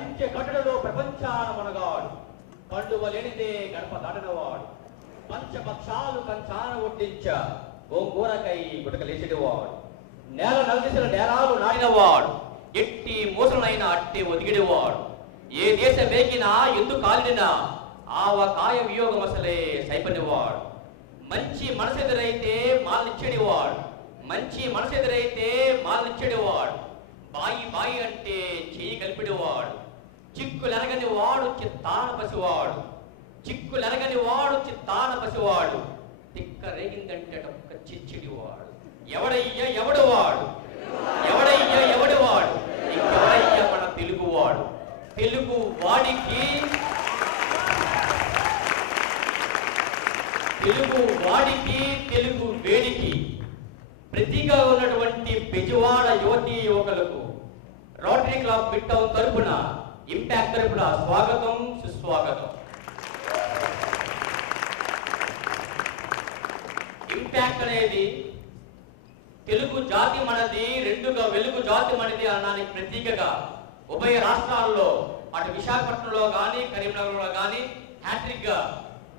కంచె కట్టడలో ప్రపంచాన మునగాడు, పండువ లేనిదే గడప దాటినవాడు, పంచపక్షాలు కంచాన ఒడ్డించ గోంగూరకై గుటకలేసినవాడు, నేల నలదిసిన నేలాలు నాడినవాడు, ఎట్టి మూసలనైనా అట్టి ఒదిగినవాడు, ఏ దేశ వేగినా ఎందు కాలినా ఆవకాయ వియోగమసలే సైపనివాడు, మంచి మనసెదురైతే మాలనిచ్చడివాడు, మంచి మనసెదురైతే మాలనిచ్చడివాడు, బాయి బాయి అంటే చెయ్యి కలిపిడివాడు, చిక్కులెరగని వాడు చిత్తాన పసివాడు, చిక్కులెరగని వాడు చిత్తాన పసివాడు, తిక్క రేగిందంటే ఒక్క చిచ్చిడివాడు, ఎవడయ్య ఎవడువాడు, ఎవడయ్య ఎవడువాడు, ఎవడయ్య మన తెలుగువాడు, తెలుగు వాడికి తెలుగు వేడికి ప్రతిగా ఉన్నటువంటి బెజవాడ యువతీ యువకులకు రోటరీ క్లబ్ మిడ్ టౌన్ తరపున ఇంపాక్ట్ తరపున స్వాగతం సుస్వాగతం. ఇంపాక్ట్ అనేది తెలుగు జాతి మనది, రెండుగా వెలుగు జాతి మనది అనడానికి ప్రతీకగా ఉభయ రాష్ట్రాల్లో అటు విశాఖపట్నంలో కానీ కరీంనగర్లో కానీ హ్యాట్రిక్ గా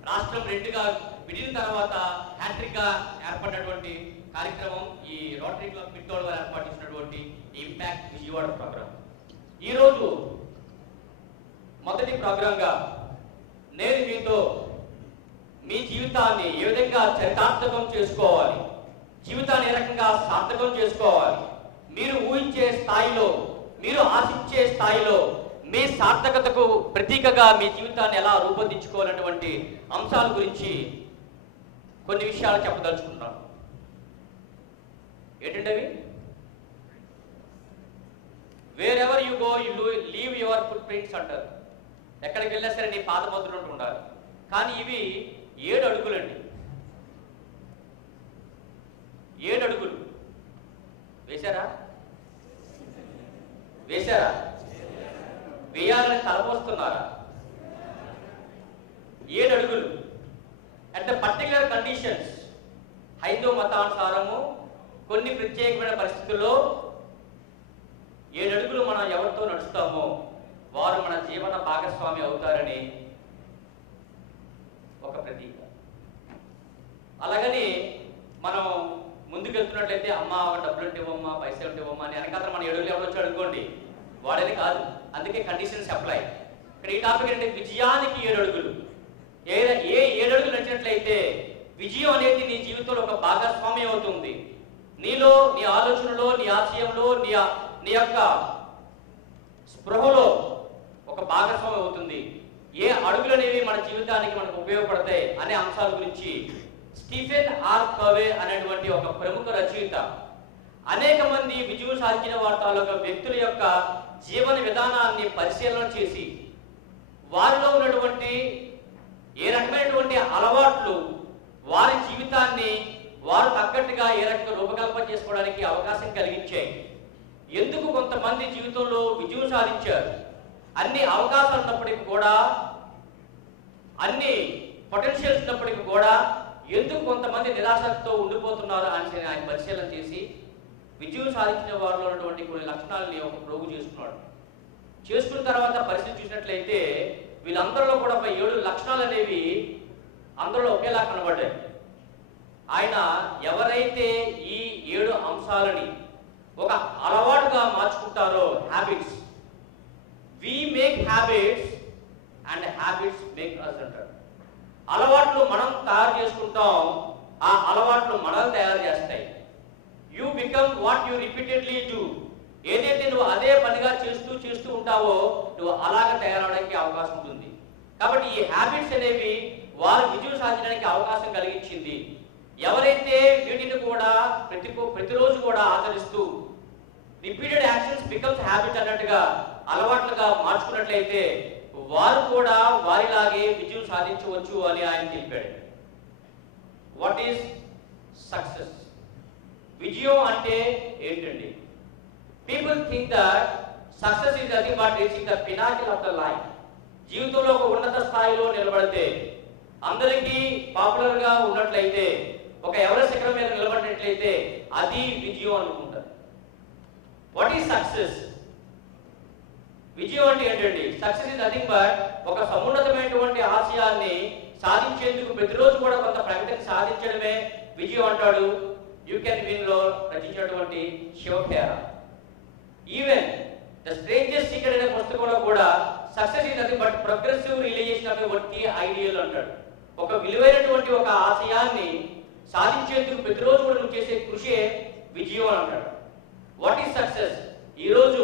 రాష్ట్రం రెండుగా విడిన తర్వాత హ్యాట్రిక్ గా ఏర్పడినటువంటి కార్యక్రమం ఈ రోటరీ క్లబ్ మిడ్ టౌన్ వారు ఏర్పాటు చేసినటువంటి ఇంపాక్ట్ విజయవాడ ప్రోగ్రాం. ఈరోజు మొదటి ప్రోగ్రాంగా నేను మీతో మీ జీవితాన్ని ఏ విధంగా చరితార్థకం చేసుకోవాలి, జీవితాన్ని ఏ రకంగా సార్థకం చేసుకోవాలి, మీరు ఊహించే స్థాయిలో, మీరు ఆశించే స్థాయిలో మీ సార్థకతకు ప్రతీకగా మీ జీవితాన్ని ఎలా రూపొందించుకోవాలన్నటువంటి అంశాల గురించి కొన్ని విషయాలు చెప్పదలుచుకుంటాను. ఏంటంటే అవి wear ever you go you leave your foot prints అంటారు. ఎక్కడికి వెళ్ళినా సరే నీ పాదముద్రలు ఉండాలి. కానీ ఇవి 7 అడుగులండి. 7 అడుగులు వేశారా? వేయాలని తలపోస్తున్నారా? 7 అడుగులు అట్ ద పర్టికులర్ కండిషన్స్. హైందవ మతానుసారము కొన్ని ప్రత్యేకమైన పరిస్థితుల్లో 7 అడుగులు మనం ఎవరితో నడుస్తామో వారు మన జీవన భాగస్వామి అవుతారని ఒక ప్రతీక. అలాగని మనం ముందుకు వెళ్తున్నట్లయితే అమ్మ డబ్బులు ఉంటే ఇవ్వమ్మా, పైసలు ఉంటే ఇవ్వమ్మా అని వెనకాల మన 7 అడుగులు ఎవరు వచ్చాడు అనుకోండి, వాడని కాదు. అందుకే కండిషన్స్ అప్లై. ఇక్కడ ఈ టాపిక్ అంటే విజయానికి 7 అడుగులు. ఏ 7 అడుగులు నడిచినట్లయితే విజయం అనేది నీ జీవితంలో ఒక భాగస్వామ్యం అవుతుంది. నీలో, నీ ఆలోచనలో, నీ ఆశయంలో, నీ యొక్క స్పృహలో ఒక భాగస్వామ్యం అవుతుంది. ఏ అడుగులు అనేవి మన జీవితానికి మనకు ఉపయోగపడతాయి అనే అంశాల గురించి స్టీఫెన్ ఆర్ కవే అనేటువంటి ఒక ప్రముఖ రచయిత అనేక మంది విజయం సాధించిన వారి తాలూకా వ్యక్తుల యొక్క జీవన విధానాన్ని పరిశీలన చేసి వారిలో ఉన్నటువంటి ఏ రకమైనటువంటి అలవాట్లు వారి జీవితాన్ని వారు తగ్గట్టుగా ఏ రకంగా రూపకల్పన చేసుకోవడానికి అవకాశం కలిగించాయి. ఎందుకు కొంతమంది జీవితంలో విజయం సాధించారు, అన్ని అవకాశాలు ఉన్నప్పటికీ కూడా, అన్ని పొటెన్షియల్స్ ఉన్నప్పటికీ కూడా ఎందుకు కొంతమంది నిరాశతో ఉండిపోతున్నారు అని ఆయన పరిశీలన చేసి విజయం సాధించిన వారిలో ఉన్నటువంటి కొన్ని లక్షణాలని ఒక ప్రోగు చేసుకున్నాడు. చేసుకున్న తర్వాత పరిస్థితి చూసినట్లయితే వీళ్ళందరిలో కూడా 7 లక్షణాలు అనేవి అందరిలో ఒకేలా కనబడ్డాయి. ఆయన ఎవరైతే ఈ 7 అంశాలని ఒక అలవాటుగా మార్చుకుంటారో, habits, we make habits and habits make us అంటారు. అలవాట్లు మనం తయారు చేసుకుంటాం, ఆ అలవాట్లు మనల్ని తయారు చేస్తాయి. You become what you repeatedly do. ఏదైతే నువ్వు అదే పనిగా చేస్తూ ఉంటావో నువ్వు అలాగే తయారవడానికి అవకాశం ఉంటుంది. కాబట్టి ఈ హ్యాబిట్స్ అనేవి వారు విజయం సాధించడానికి అవకాశం కలిగించింది. ఎవరైతే వీటిని కూడా ప్రతిరోజు కూడా ఆచరిస్తూ రిపీటెడ్ యాక్షన్స్ బికమ్స్ హ్యాబిట్ అన్నట్టుగా అలవాట్లుగా మార్చుకున్నట్లయితే వారు కూడా వారిలాగే విజయం సాధించవచ్చు అని ఆయన తెలిపాడు. What is success? విజయం అంటే ఏంటండి? People think that success is nothing but reaching the Pinnacle of the life. జీవితంలో ఒక ఉన్నత స్థాయిలో నిలబడితే, అందరికీ పాపులర్ గా ఉన్నట్లయితే, ఒక ఎవరెస్ట్ శిఖరం మీద నిలబడినట్లయితే అది విజయం అనుకుంటారు. What is success? విజయం అంటే ఏంటండి? సక్సెస్ ఇస్ నథింగ్ బట్ ఒక సమున్నతమైనటువంటి ఆశయాన్ని సాధించేందుకు ప్రతిరోజు కూడా కొంత ప్రగతిని సాధించడమే విజయం అంటాడు యూ కెన్ విన్ లో రచించినటువంటి శివఖేర. ఈవెన్ ద స్ట్రేంజెస్ట్ సీక్రెట్ అనే పుస్తకంలో కూడా success is nothing but progressive realization of work ideal అంటాడు. ఒక విలువైనటువంటి ఒక ఆశయాన్ని సాధించేందుకు ప్రతిరోజు కూడా నువ్వు చేసే కృషి విజయం అని అంటాడు. What is success? ఈరోజు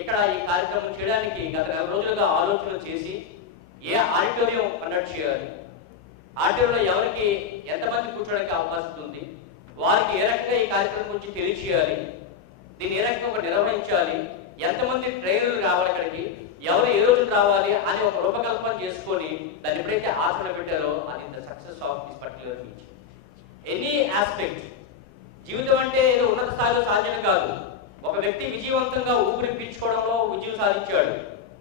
ఇక్కడ ఈ కార్యక్రమం చేయడానికి గత 4 రోజులుగా ఆలోచన చేసి ఏ ఆడిటోరియం కండక్ట్ చేయాలి, ఆడిటోరియంలో ఎవరికి ఎంతమంది కూర్చోడానికి అవకాశం ఉంది, వారికి ఏ రకంగా ఈ కార్యక్రమం గురించి తెలియచేయాలి, దీన్ని ఏ రకంగా నిర్వహించాలి, ఎంతమంది ట్రైనర్లు రావాలి, ఇక్కడికి ఎవరు ఏ రోజు రావాలి అని ఒక రూపకల్పన చేసుకొని దాన్ని ఎప్పుడైతే ఆచరణ పెట్టారో అది the success of this particular feature. Any aspect జీవితం అంటే ఏదో ఉన్నత స్థాయిలో సాధ్యం కాదు. ఒక వ్యక్తి విజయవంతంగా ఊపిరి పీల్చుకోవడంలో విజయం సాధించాడు,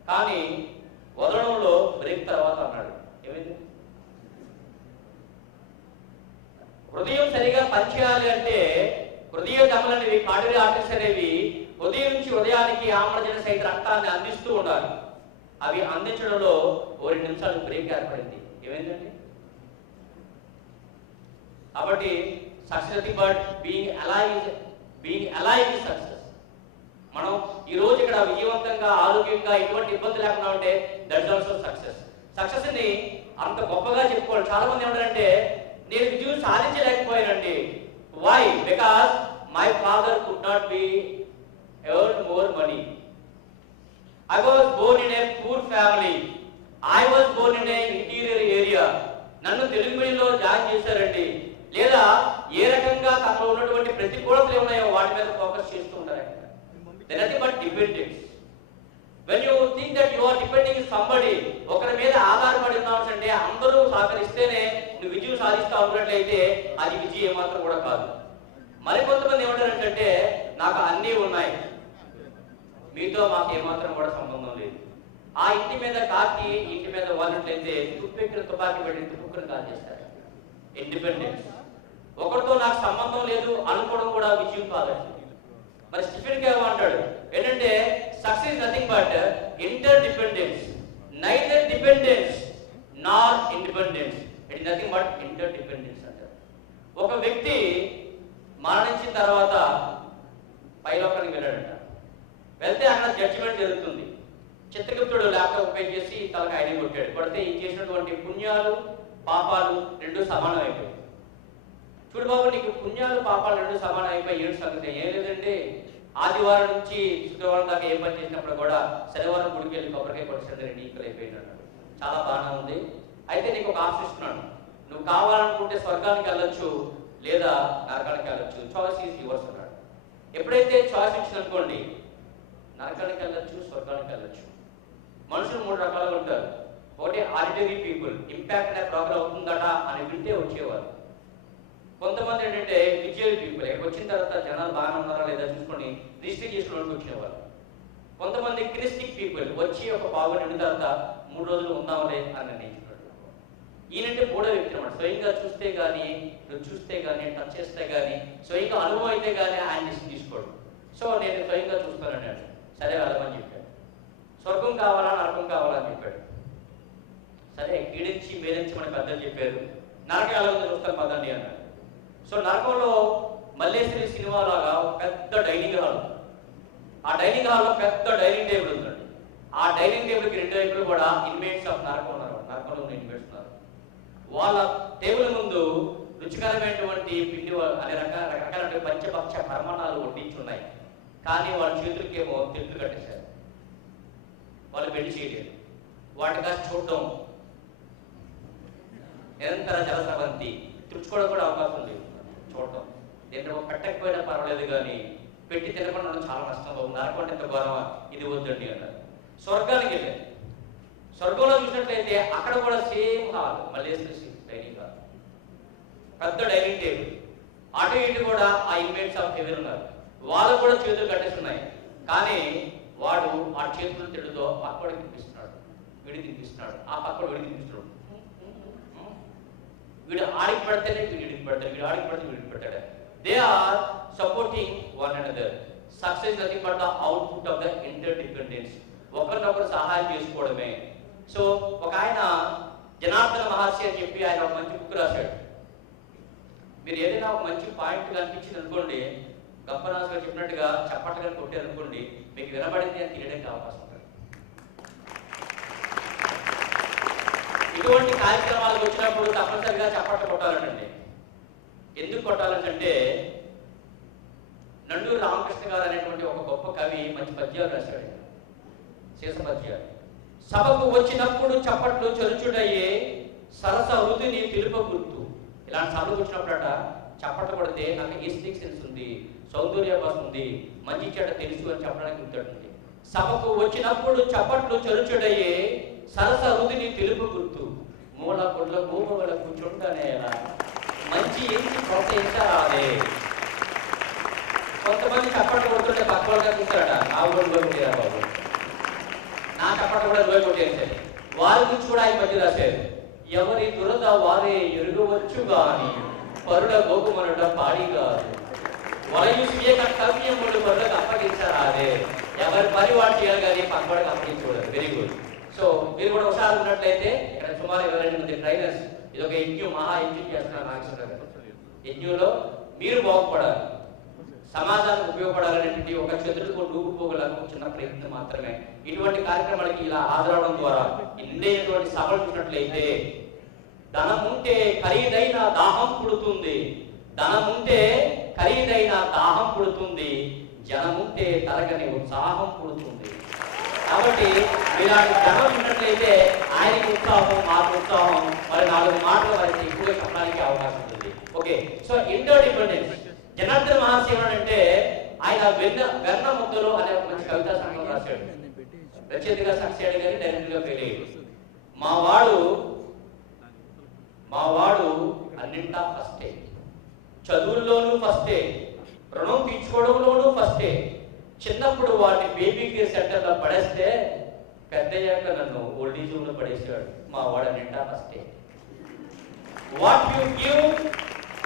కానీ వదలడంలో బ్రేక్ తర్వాత అన్నాడు. ఏమైంది? హృదయం సరిగా పనిచేయాలి అంటే హృదయ ధమనులు అనేవి, కార్డియల్ ఆర్టరీస్ అనేవి హృదయం నుంచి హృదయానికి ఆమ్లజన సహిత రక్తాన్ని అందిస్తూ ఉండాలి. అవి అందించడంలో 2 నిమిషాలు బ్రేక్ ఏర్పడింది. ఏమైందండి? కాబట్టి success but being alive is success. మనం ఈ రోజు ఇక్కడ విజయవంతంగా ఆరోగ్యంగా ఎటువంటి ఇబ్బంది లేకుండా ఉంటే that is also success. Success ని అంత గొప్పగా చెప్పుకోవాలి. చాలా మంది ఏమంటారంటే నేను విజయం సాధించలేకపోయానండి. Why? Because my father could not be earn more money. I was born in a poor family. I was born in a interior area. నన్ను తెలుగు మీడియంలో జాయిన్ చేశారండి. లేదా ఏ రకంగా తనలో ఉన్నటువంటి ప్రతికూలతలు ఉన్నాయో వాటి మీద ఫోకస్ చేస్తూ ఉంటారు. They nothing but dependence. When you think that you are depending on somebody, ఒకరి మీద ఆధారపడి ఉన్నావు అంటే అందరూ సహకరిస్తేనే నువ్వు విజయం సాధిస్తావు అనుకున్నట్లయితే అది విజయం మాత్రం కూడా కాదు. మరికొంతమంది ఏమంటారంటే నాకు అన్నీ ఉన్నాయి, మీతో మాకు ఏమాత్రం కూడా సంబంధం లేదు. ఆ ఇంటి మీద కాకి ఇంటి మీద వాళ్ళట్లయితే తుప్పెక్కిన తుపాకీ పెట్టి తుప్పుకుని కాల్ చేస్తారు. ఇండిపెండెన్స్. ఒకరితో నాకు సంబంధం లేదు అనుకోవడం కూడా విజయం కాదండి. మరి స్టీఫెన్ కేవ్ అంటాడు ఏంటంటే success nothing but interdependence, neither dependence nor independence, it is nothing but interdependence అంటారు. ఒక వ్యక్తి మరణించిన తర్వాత పైలోకానికి వెళ్ళాడంట. వెళ్తే అక్కడ జడ్జిమెంట్ జరుగుతుంది. చిత్రగుప్తుడు ల్యాప్టాప్ ఓపెన్ చేసి తనకు ఐడి కొట్టాడు. కొడితే ఈ చేసినటువంటి పుణ్యాలు పాపాలు 2 సమానం అయిపోయాయి. చూడు బాబు, నీకు పుణ్యాలు పాపాలు 2 సమానం అయిపోయి ఏడు సంగతి ఏం లేదండి. ఆదివారం నుంచి శుక్రవారం దాకా ఏ పని చేసినప్పుడు కూడా శనివారం గుడికి వెళ్ళి కొబ్బరికాయ కొట్టింది 2 ఈక్వల్ అయిపోయింది అన్నాడు. చాలా బాగానే ఉంది. అయితే నీకు ఒక ఆశ ఇస్తున్నాను, నువ్వు కావాలనుకుంటే స్వర్గానికి వెళ్ళొచ్చు లేదా నరకానికి వెళ్ళొచ్చు. చాయిస్ ఈజ్ యువర్స్ అన్నాడు. ఎప్పుడైతే చాయిస్ ఇచ్చిననుకోండి నరకానికి వెళ్ళొచ్చు, స్వర్గానికి వెళ్ళొచ్చు. మనుషులు 3 రకాలుగా ఉంటారు. ఒకటి ఆర్డినరీ పీపుల్, ఇంపాక్ట్ అనే ప్రోగ్రామ్ అవుతుందట అని వింటే వచ్చేవారు. కొంతమంది ఏంటంటే విజువల్ పీపుల్, ఇక్కడికి వచ్చిన తర్వాత జనాలు బాగానే ఉన్నారా లేదా చూసుకొని రిజిస్టర్ చేసుకోవడానికి వచ్చేవారు. కొంతమంది క్రిస్టిక్ పీపుల్, వచ్చి ఒక బాబు నిండిన తర్వాత 3 రోజులు ఉందామలే అని నిర్ణయించుకున్నాడు. ఈయనంటే 3వ వ్యక్తి అన్నమాట. స్వయంగా చూస్తే కానీ, చూస్తే కానీ, టచ్ చేస్తే కానీ, స్వయంగా అనుభవం అయితే కానీ ఆయన డిసిషన్ తీసుకోడు. సో నేను స్వయంగా చూస్తానన్నాడు. సరే వెళ్ళమని చెప్పాడు. స్వర్గం కావాలా నరకం కావాలా అని చెప్పాడు. సరే కీడించి మేలించి మన పెద్దలు చెప్పారు, నరకం ఎలా చూస్తాను పదండి అన్నాడు. సో నరకంలో మల్లేశ్వరి సినిమా లాగా పెద్ద డైనింగ్ హాల్, ఆ డైనింగ్ హాల్లో పెద్ద డైనింగ్ టేబుల్ ఉందండి. ఆ డైనింగ్ టేబుల్కి 2 వైపులు కూడా ఇన్మేట్స్ ఆఫ్ నరకం ఉన్నారు. నరకంలో ఉన్న ఇన్మేట్స్ ఉన్నారు. వాళ్ళ టేబుల్ ముందు రుచికరమైనటువంటి పిండి అనే రకరకాల పంచభక్ష పరమాణాలు వడ్డించున్నాయి. కానీ వాళ్ళ చేతులకేమో తెట్లు కట్టేశారు. వాళ్ళు పెళ్లి చేయలేరు. వాటి కాస్త చూడటం, నిరంతర జలస్రవంతి తుడుచుకోవడం కూడా అవకాశం లేదు. చూడటం దీంట్లో పెట్టకపోయినా పర్వాలేదు కానీ పెట్టి తినకుండా చాలా నష్టంగా ఉంది. నరకంటే ఎంత ఘోరమా, ఇది వద్దండి అన్నారు. స్వర్గానికి వెళ్ళారు. స్వర్గంలో చూసినట్లయితే అక్కడ కూడా same hall, Malleswari dining hall, పెద్ద డైనింగ్ టేబుల్, అటు ఇటు కూడా ఆ ఇన్మేట్స్ ఆఫ్ హెవెన్ ఉన్నారు. వాళ్ళు కూడా చేతులు కట్టేస్తున్నాయి. కానీ వాడు ఆ చేతులు తిడుతో పక్కడికి తినిపిస్తున్నాడు, విడి తినిపిస్తున్నాడు, ఆ పక్కడు విడి తినిపిస్తున్నాడు. వీడు ఆడికి పెడితేనే వీడికి పెడతాడు, వీడు ఆడికి పెడితే వీడికి పెడతాడు. They are supporting one another. Success nothing but the output of the interdependence. ఒకరినొకరు సహాయం చేసుకోవడమే. సో ఒక ఆయన జనార్దన మహర్షి అని చెప్పి ఆయన ఒక మంచి బుక్ రాశాడు. మీరు ఏదైనా ఒక మంచి పాయింట్ కనిపించింది అనుకోండి, గంపరాజు గారు చెప్పినట్టుగా చప్పట్లుగా కొట్టారు అనుకోండి, మీకు వినబడింది అని తినడానికి అవకాశం ఉంటుంది. ఇటువంటి కార్యక్రమాలకు వచ్చినప్పుడు తప్పనిసరిగా చప్పట్లు కొట్టాలండి. ఎందుకు కొట్టాలంటే నండూరు రామకృష్ణ గారు అనేటువంటి ఒక గొప్ప కవి మంచి పద్యాలు రాశాడు, శీర్ష పద్యాలు. సభకు వచ్చినప్పుడు చప్పట్లు చరుచుడయ్యే సరస వృద్ధిని తెలుప గుర్తు. ఇలాంటి సభకు వచ్చినప్పుడట చప్పట్లు కొడితే నాకు ఈస్టిక్ సెన్స్ ఉంది, సౌందర్య భాష ఉంది, మంచి చెడ్డ తెలుసు అని చెప్పడానికి గుర్తుంది. సభకు వచ్చినప్పుడు చప్పట్లు చరుచుడయ్యే సరస వృద్ధిని తెలుపు గుర్తు. మూల కొట్ల భూముల కూర్చుంటానే మంచి ఏంటి ప్రోత్సహించాలి. కొంతమంది చప్పట్లు కొడుతుంటే పక్క వాళ్ళగా చూస్తారట, నా ఊరు కొట్టారు బాబు, నా చప్పట్లు కూడా రోయి కొట్టేసారు. వారి గురించి కూడా ఆయన మధ్య రాశారు. ఎవరి దురద వారే ఎరుగవచ్చు గాని పరుడ గోకుమనుడ పాడి కాదు, వలయు స్వీయ కర్తవ్యములు పరులకు అప్పగించారాదే. ఎవరి పని వాడు చేయాలి కానీ పక్కవాడికి అప్పగించకూడదు. Very good. సో మీరు కూడా ఒకసారి ఉన్నట్లయితే ఇక్కడ సుమారు 22 మంది ట్రైనర్స్, ఇది ఒక యజ్ఞం, మహా యజ్ఞం చేస్తున్నారు నాగేశ్వర గారు. యజ్ఞంలో మీరు బాగుపడాలి, సమాజానికి ఉపయోగపడాలనేటువంటి ఒక చతుర్థకు డూపుకోగలకు చిన్న ప్రయత్నం మాత్రమే. ఇటువంటి కార్యక్రమాలకి ఇలా హాజరవడం ద్వారా ఎన్నైనటువంటి సభలు చూసినట్లయితే ధనం ఉంటే ఖరీదైన దాహం పుడుతుంది, ధనం ఉంటే ఖరీదైన దాహం పుడుతుంది, జనం ఉంటే తరగని ఉత్సాహం పుడుతుంది. కాబట్టి ఇలాంటి ధనం ఉన్నట్లయితే ఆయనకి ఉత్సాహం, మాకు ఉత్సాహం, మరి 4 మాటలు వారికి ఎక్కువగా చెప్పడానికి అవకాశం ఉంటుంది. Okay, so interdependence. Janardhana Maharshi ఏమనంటే ఆయన వెన్న ముద్దలు అనే ఒక మంచి కవితా సంఘం రాశాడు. రచయితగా సక్సెస్ అయ్యాడు కానీ డైరెక్ట్ గా ఫెయిల్ అయ్యాడు. మా వాడు అన్నింటా ఫస్టే, చదువుల్లోనూ ఫస్టే, రుణం తీర్చుకోవడంలోనూ ఫస్టే. చిన్నప్పుడు వాడిని బేబీ కేర్ సెంటర్లో పడేస్తే పెద్దయ్యాక నన్ను ఓల్డేజ్ హోమ్ లో పడేసాడు. మా వాడు అన్నింటా ఫస్టే. What you give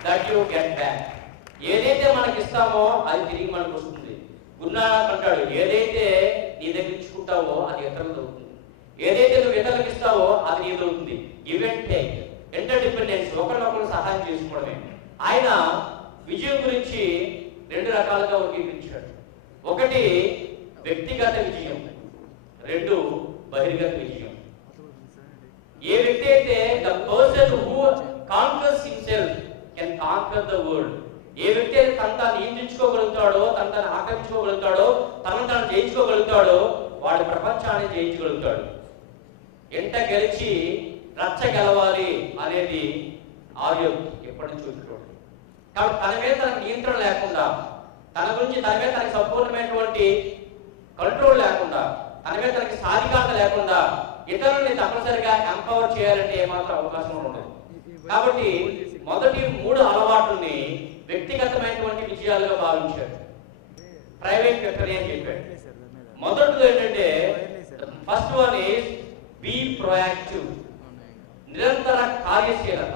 that you get back. ఏదైతే మనకి ఇస్తామో అది తిరిగి మనకు వస్తుంది. గురునానక్ అంటాడు, ఏదైతే నీ దగ్గర ఇచ్చుకుంటావో అది ఇతరులకు దొరుకుతుంది, ఏదైతే నువ్వు ఇతరులకు ఇస్తావో అది నీ దొరుకుతుంది. గివ్ అండ్ టేక్, ఇంటర్డిపెండెన్స్, ఒకరినొకరు సహాయం చేసుకోవడమే. ఆయన విజయం గురించి 2 రకాలుగా వర్గీకరించాడు. ఒకటి వ్యక్తిగత విజయం, 2 బహిర్గత విజయం. ఏ వ్యక్తి అయితే the person who conquers himself can conquer the world. ఏ వ్యక్తి అయితే తను నియంత్రించుకోగలుగుతాడో, తను ఆక్రమించుకోగలుగుతాడో, తను జయించుకోగలుగుతాడో వాడు ప్రపంచాన్ని జయించగలుగుతాడు. ఎంట గెలిచి రచ్చ గెలవాలి అనేది ఆర్యోక్తి ఎప్పటి నుంచి చూసుకోండి. కాబట్టి తన మీద తనకు నియంత్రణ లేకుండా, తన గురించి తన మీద తనకి సంపూర్ణమైనటువంటి కంట్రోల్ లేకుండా, తన మీద తనకి సాధికారత లేకుండా ఇతరుల్ని తప్పనిసరిగా ఎంపవర్ చేయాలంటే ఏమాత్రం అవకాశం ఉండదు. కాబట్టి మొదటి 3 అలవాట్లని వ్యక్తిగతమైనటువంటి విజయాలుగా భావించాడు. ప్రైవేట్ విక్టరీ అని చెప్పాడు. మొదటిది ఏంటంటే first one is be proactive, నిరంతర కార్యశీలత.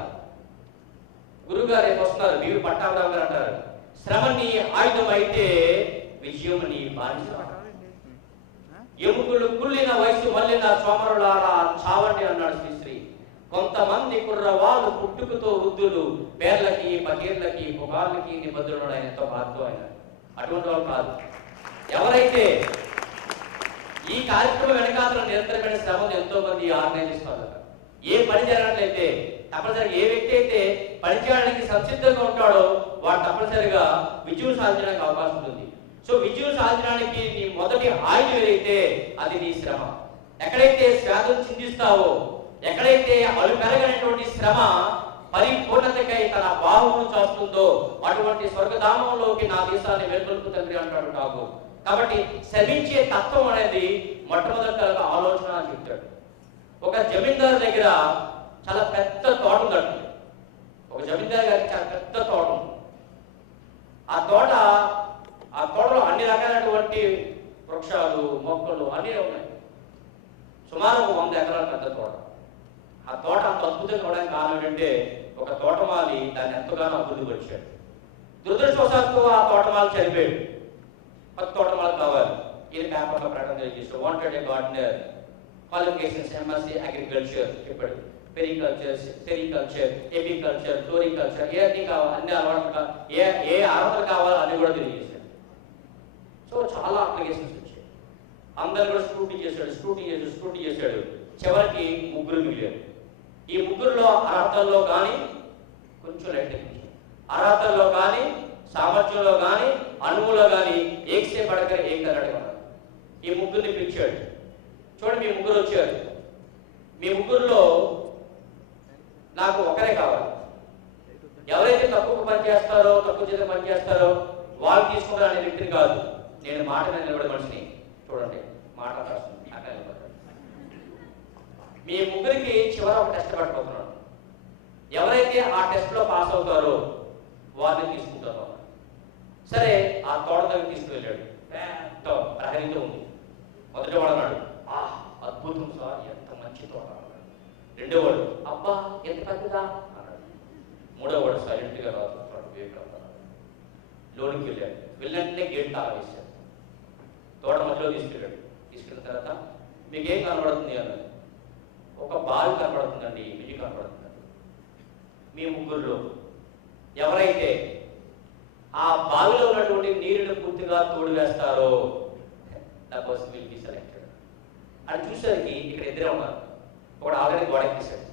గురుగారు రేపు వస్తున్నారు, బీవి పట్టాభరావు గారు అంటారు, శ్రమ నీ ఆయుధం అయితే విజయం నీ బానిస. ఎముకలు కుళ్ళిన వయసు మళ్ళిన సోమరులారా చావండి అన్నాడు శ్రీశ్రీ. కొంతమంది కుర్రవాళ్ళు పుట్టుకతో వృద్ధులు, పేర్లకి పకీర్లకి పుకార్లకి నిబద్ధులు ఆయనతో బాధతో ఆయన. అటువంటి వాళ్ళు కాదు. ఎవరైతే ఈ కార్యక్రమం వెనకాల నిరంతరమైన శ్రమ ఎంతో మంది ఆర్గనైజ్ చేస్తారు. ఏ పని జరగట్లయితే తప్పనిసరిగా ఏ వ్యక్తి అయితే పని చేయడానికి సంసిద్ధంగా ఉంటాడో వాడు తప్పనిసరిగా విజయం సాధించడానికి అవకాశం ఉంటుంది. సో విజయం సాధించడానికి నీ మొదటి ఆయుధం ఏదైతే అది నీ శ్రమ. ఎక్కడైతే శ్వాసం చిందిస్తావో, ఎక్కడైతే అలు పెరగనటువంటి శ్రమ పరిపూర్ణతకై తన బాహువును చాస్తుందో అటువంటి స్వర్గధామంలోకి నా దేశాన్ని వెలుగొల్పు తండ్రి అంటాడు ఠాగూర్. కాబట్టి శ్రమించే తత్వం అనేది మొట్టమొదటి ఆలోచన అని చెప్తాడు. ఒక జమీందారు దగ్గర చాలా పెద్ద తోట ఉందండి. ఒక జమీందారు గారికి చాలా పెద్ద తోట ఉంది. ఆ తోటలో అన్ని రకాలైనటువంటి వృక్షాలు, మొక్కలు అన్నీ ఉన్నాయి. సుమారు 100 ఎకరాల పెద్ద తోట. ఆ తోట అంత అద్భుతంగా అవడానికి కారణం ఏంటంటే ఒక తోటమాలి దాన్ని ఎంతగానో అభివృద్ధి పరిచాడు. దురదృష్టవశాత్తు ఆ తోటమాలి చనిపోయాడు. కొత్త తోటమాలి కావాలి. ఈయన పేపర్లో ప్రకటన తెలియజేస్తాడు, wanted a gardener, qualifications MSc agriculture చెప్పాడు, సెరికల్చర్, ఎపికల్చర్, ఫ్లోరికల్చర్, ఏ అన్ని కావాలి అన్ని అలవాటు ఏ అర్హతలు కావాలో అన్ని కూడా తెలియజేశాడు. సో చాలా అప్లికేషన్స్ వచ్చాయి. అందరు కూడా స్క్రూటీ చేశాడు. చివరికి ముగ్గురు మిగిలారు. ఈ ముగ్గురులో అర్హతల్లో కానీ కొంచెం లైట్ అర్హతల్లో కానీ సామర్థ్యంలో కానీ అణువులో కానీ ఏక్సే పడకర ఏకరగా ఈ ముగ్గురిని పిలిచాడు. చూడండి, మీ ముగ్గురు వచ్చారు. మీ ముగ్గురులో నాకు ఒకరే కావాలి. ఎవరైతే తక్కువ పని చేస్తారో, తక్కువ చేత పని చేస్తారో వాళ్ళు తీసుకుంటారు అనే వ్యక్తిని కాదు. నేను మాట మీద నిలబడే మనిషిని. చూడండి, మాట రాస్తుంది అక్కడ నిలబడతాడు. మీ ముగ్గురికి చివర ఒక టెస్ట్ పట్టుకోతున్నాడు. ఎవరైతే ఆ టెస్ట్ లో పాస్ అవుతారో వారిని తీసుకుంటారు. సరే, ఆ తోట దగ్గర తీసుకువెళ్ళాడు. పెద్ద ప్రహరీతో ఉంది. మొదటి వాడు అన్నాడు, అద్భుతం సార్, ఎంత మంచి తోట అన్నాడు. రెండో వాడు, అబ్బా ఎంత పెద్దదా అన్నాడు. మూడో వాడు సైలెంట్ గా రాస్తున్నాడు, లోనికి వెళ్ళాడు. వెళ్ళంటే గేట్ తాళం వేశాడు. తోట మధ్యలో తీసుకెళ్ళిన తర్వాత మీకేం కనబడుతుంది అన్నది. ఒక బాల్ కనబడుతుందండి, బిజీ కనబడుతుందండి. మీ ముగ్గురులో ఎవరైతే ఆ బావిలో ఉన్నటువంటి నీరుని పూర్తిగా తోడు వేస్తారో దానికోసం విల్ బి సెలెక్టెడ్. అని చూసేసరికి ఇక్కడ ఇద్దరే ఉన్నారు. ఒకడు ఆల్రెడీ గోడెక్కిసాడు.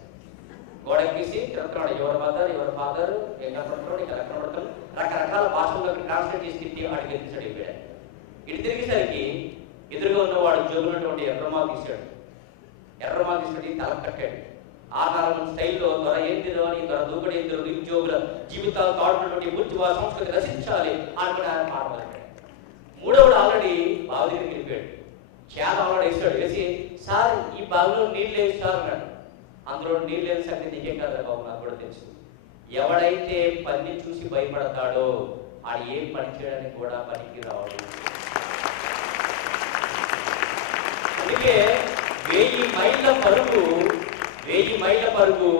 గోడెక్కిసి తిరుగుతున్నాడు, ఎవరి మదర్ ఎవరి ఫాదర్ ఏం కనబడుతున్నాడు, ఇక్కడ కనబడుతున్నాడు, రకరకాల భాషల్లోకి ట్రాన్స్లేట్ చేసి తిరిగి ఆడికి ఎత్తిసాడు. ఇటు తిరిగేసరికి ఎదురుగా ఉన్నవాడు జోగున్నటువంటి ఎర్రమాలు తీశాడు. తల కట్టాడు. ఆ కాలం స్టైల్లో త్వర ఏం తిరగని, త్వర దూకడి ఏం తిరగదు, నిరుద్యోగుల జీవితాలు తాడుతున్నటువంటి బుద్ధివా సంస్కృతి రచించాలి అనుకుని ఆయన మాట మొదలెట్టాడు. మూడవడు ఆల్రెడీ బావి దగ్గరికి వెళ్ళిపోయాడు. చాలా ఆల్రెడీ వేసాడు. వేసి, సార్ ఈ బావిలో నీళ్ళు లేవు సార్ అన్నాడు. అందులో నీళ్ళు లేని సంగతి నీకేం కాదు బాబు, నాకు కూడా తెలుసు. ఎవడైతే పని చూసి భయపడతాడో ఆడు ఏం పని చేయడానికి కూడా పనికి రావడు. అందుకే 1000 మైళ్ళ పరుగు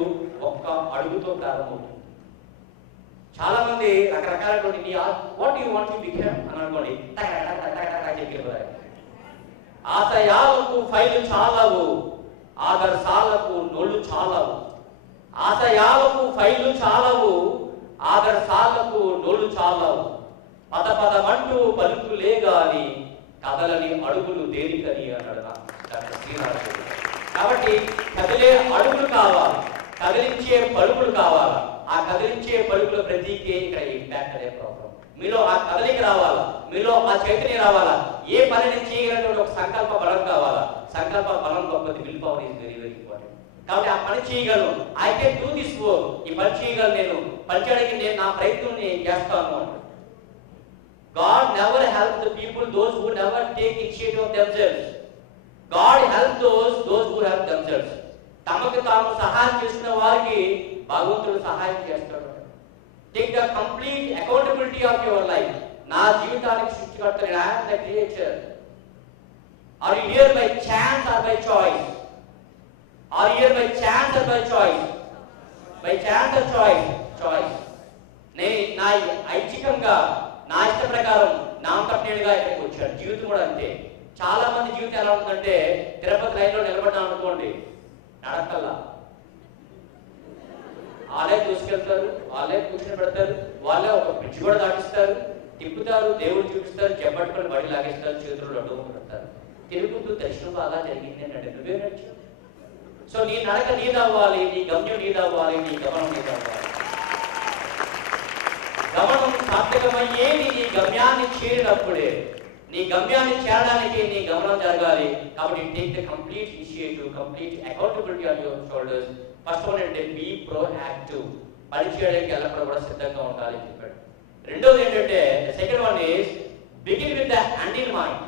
ఒక్క అడుగుతో ప్రారంభమవుతుంది. చాలా మంది రకరకాలటువంటి what you want to become అని అనుకోండి, చెప్పారు. ఆశయాలకు ఫైలు చాలవు, ఆదర్శాలకు నోళ్ళు చాలవు. ఆశయాలకు ఫైలు చాలవు, ఆదర్శాలకు నోళ్ళు చాలవు. పదమంటూ పలుకులే గాని కదలని అడుగులు దేనికని అన్నాడు డాక్టర్ శ్రీనారాయణ. కాబట్టి కదిలే అడుగులు కావాలి, కదిలించే పలుకులు కావాలా. ఆ కదిలించే పలుకుల ప్రతీకే ఇక్కడ ఇంపాక్ట్ అనే ప్రాబ్లం. మీలో ఆ కదలిక రావాలా, మీలో ఆ చైతన్యం రావాలా. ఏ పనిని చేయగలిగిన ఒక సంకల్ప బలం కావాలా. సంకల్ప బలం గొప్పది, will power is very very important. కాబట్టి ఆ పని చేయగలను, I can do this work, ఈ పని చేయగలను, నేను పని చేయడానికి నేను నా ప్రయత్నం నేను చేస్తాను అన్నాడు. God never helps the people, those who never take initiative of themselves. God helps those who help themselves. తమకు తాము సహాయం చేసిన వారికి భగవంతుడు సహాయం చేస్తాడు. Take the complete accountability of your life. నా జీవితానికి సృష్టికర్త, I am the creator. Are you here by chance or by choice? Are you here by chance or by choice? By chance or choice? Choice. నా ఐచ్ఛికంగా నా ఇష్ట ప్రకారం నా అంతటేడుగా ఇక్కడికి వచ్చాడు. జీవితం కూడా అంతే. చాలా మంది జీవితం ఎలా ఉంటుందంటే, తిరుపతి లైన్లో నిలబడ్డాం అనుకోండి, నడకల్లా వాళ్ళే దూసుకెళ్తారు, వాళ్ళే కూర్చొని పెడతారు, వాళ్ళే ఒక బ్రిడ్జ్ కూడా దాటిస్తారు, తిప్పుతారు, దేవుడు చూపిస్తారు, చెబ్బట్టుకొని బడి లాగేస్తారు, చేతులు అడ్డు పెడతారు. తిరుగుతూ దర్శనం బాగా జరిగింది అని అంటే నువ్వే నచ్చు. సో నీ నడక నీదవ్వాలి, నీ గమ్యం నీదవ్వాలి, నీ గమనం నీదవ్వాలి. గమనం సార్థకమయ్యేది నీ గమ్యాన్ని చేరినప్పుడే. నీ గమ్యాన్ని చేరడానికి నీ గమనం జరగాలి. కాబట్టి take the complete initiative, complete accountability on your shoulders. First one ఏంటంటే బీ ప్రోయాక్టివ్, పని చేయడానికి ఎల్లప్పుడూ కూడా సిద్ధంగా ఉండాలి అని చెప్పాడు. రెండోది ఏంటంటే second one is begin with the hand in mind.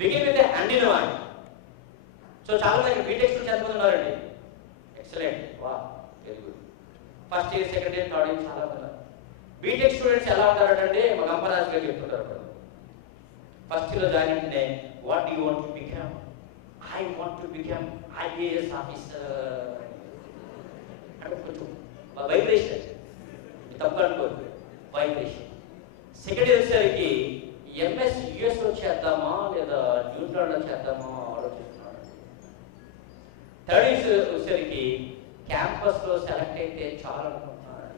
Begin with the hand in mind. So చాలా మంది బీటెక్ స్టూడెంట్స్ ఎంతమంది ఉన్నారండి? ఎక్సలెంట్, వా, very good. First year, second year, third year చాలా మంది. బీటెక్ స్టూడెంట్స్ ఎలా ఉంటారంటే మా గంపరాజు గారు చెప్తుంటారు. ఫస్ట్ ఇయర్లో జాయిన్ అంటే what you want to become? I want to become IAS officer అంటే కొంచెం వైబ్రేషన్ తప్పు అనుకోదు, వైబ్రేషన్. సెకండ్ ఇయర్ వచ్చేసరికి ఎంఎస్ యుఎస్లో చేద్దామా లేదా న్యూజిలాండ్లో చేద్దామా ఆలోచిస్తున్నాడు. థర్డ్ ఇయర్ వచ్చేసరికి క్యాంపస్లో సెలెక్ట్ అయితే చాలా అనుకుంటున్నాడు.